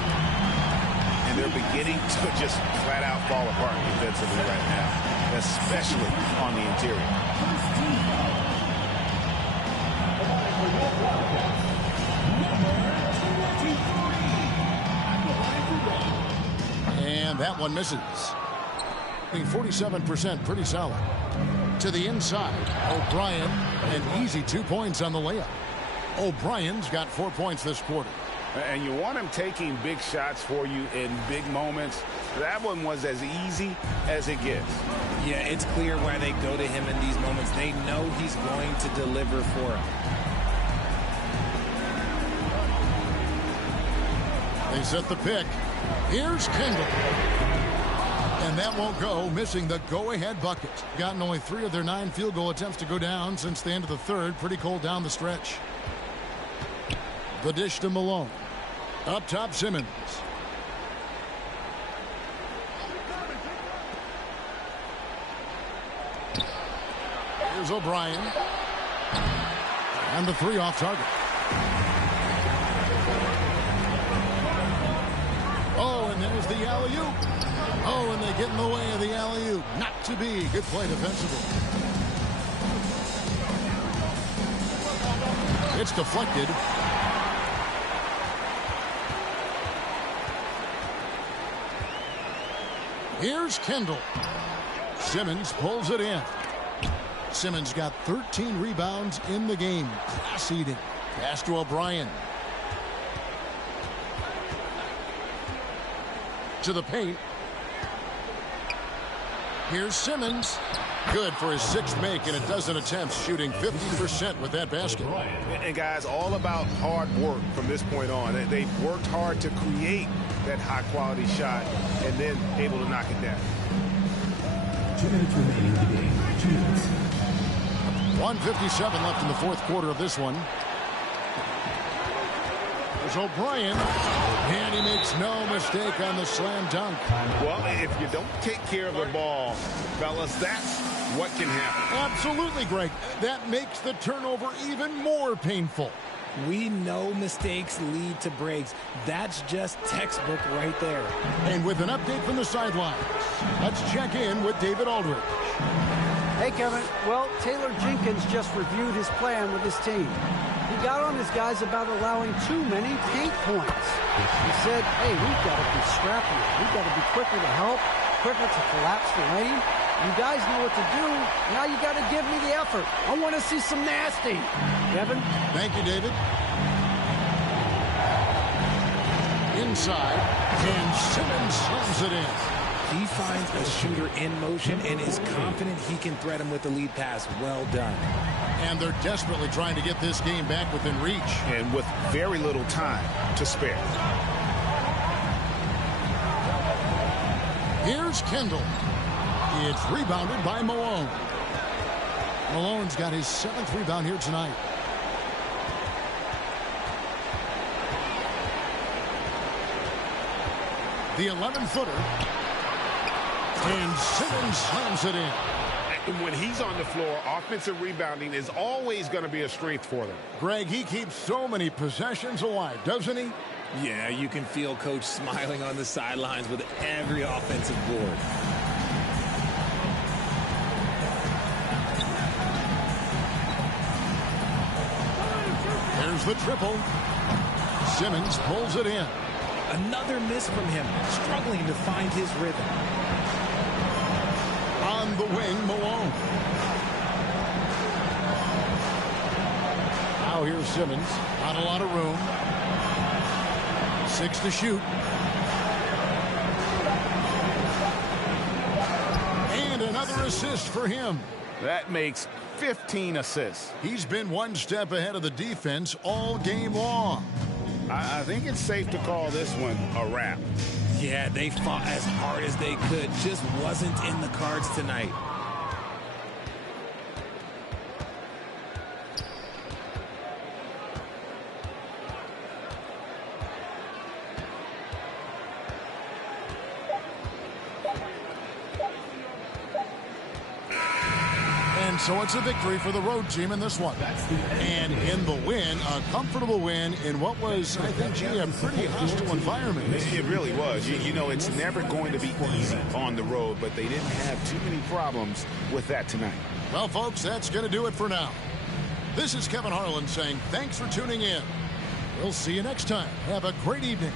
And they're beginning to just flat out fall apart defensively right now, especially on the interior. And that one misses. 47%, pretty solid. To the inside, O'Brien, an easy 2 points on the layup. O'Brien's got 4 points this quarter. And you want him taking big shots for you in big moments. That one was as easy as it gets. Yeah, it's clear why they go to him in these moments. They know he's going to deliver for them. They set the pick. Here's Kendall. And that won't go, missing the go-ahead bucket. Gotten only 3 of their 9 field goal attempts to go down since the end of the third. Pretty cold down the stretch. The dish to Malone. Up top, Simmons. Here's O'Brien. And the 3 off target. Oh, and there's the alley-oop. Oh, and they get in the way of the alley-oop. Not to be. Good play defensively. It's deflected. Here's Kendall. Simmons pulls it in. Simmons got 13 rebounds in the game. Class eating. Pass to O'Brien. To the paint. Here's Simmons. Good for his 6th make and a dozen attempts, shooting 50% with that basket. And guys, all about hard work from this point on. They've worked hard to create that high-quality shot and then able to knock it down. 2 minutes remaining in the game. 2 minutes. 1:57 left in the fourth quarter of this one. There's O'Brien, and he makes no mistake on the slam dunk. Well, if you don't take care of the ball, fellas, that's what can happen. Absolutely, Greg. That makes the turnover even more painful. We know mistakes lead to breaks. That's just textbook right there. And with an update from the sidelines, let's check in with David Aldridge. Hey, Kevin. Well, Taylor Jenkins just reviewed his plan with his team. He got on his guys about allowing too many paint points. He said, hey, we've got to be scrappier. We've got to be quicker to help, quicker to collapse the lane. You guys know what to do. Now you got to give me the effort. I want to see some nasty. Kevin? Thank you, David. Inside, and Simmons slams it in. He finds a shooter in motion and is confident he can threat him with the lead pass. Well done. And they're desperately trying to get this game back within reach. And with very little time to spare. Here's Kendall. It's rebounded by Malone. Malone's got his 7th rebound here tonight. The 11-footer. And Simmons slams it in. And when he's on the floor, offensive rebounding is always going to be a strength for them. Greg, he keeps so many possessions alive, doesn't he? Yeah, you can feel Coach smiling on the sidelines with every offensive board. There's the triple. Simmons pulls it in. Another miss from him, struggling to find his rhythm. On the wing, Malone. Now here's Simmons. Not a lot of room. 6 to shoot. And another assist for him. That makes 15 assists. He's been one step ahead of the defense all game long. I think it's safe to call this one a wrap. Yeah, they fought as hard as they could. Just wasn't in the cards tonight. And so it's a victory for the road team in this one. And in the win, a comfortable win in what was, I think, a pretty hostile environment. It really was. You know, it's never going to be easy on the road, but they didn't have too many problems with that tonight. Well, folks, that's going to do it for now. This is Kevin Harlan saying thanks for tuning in. We'll see you next time. Have a great evening.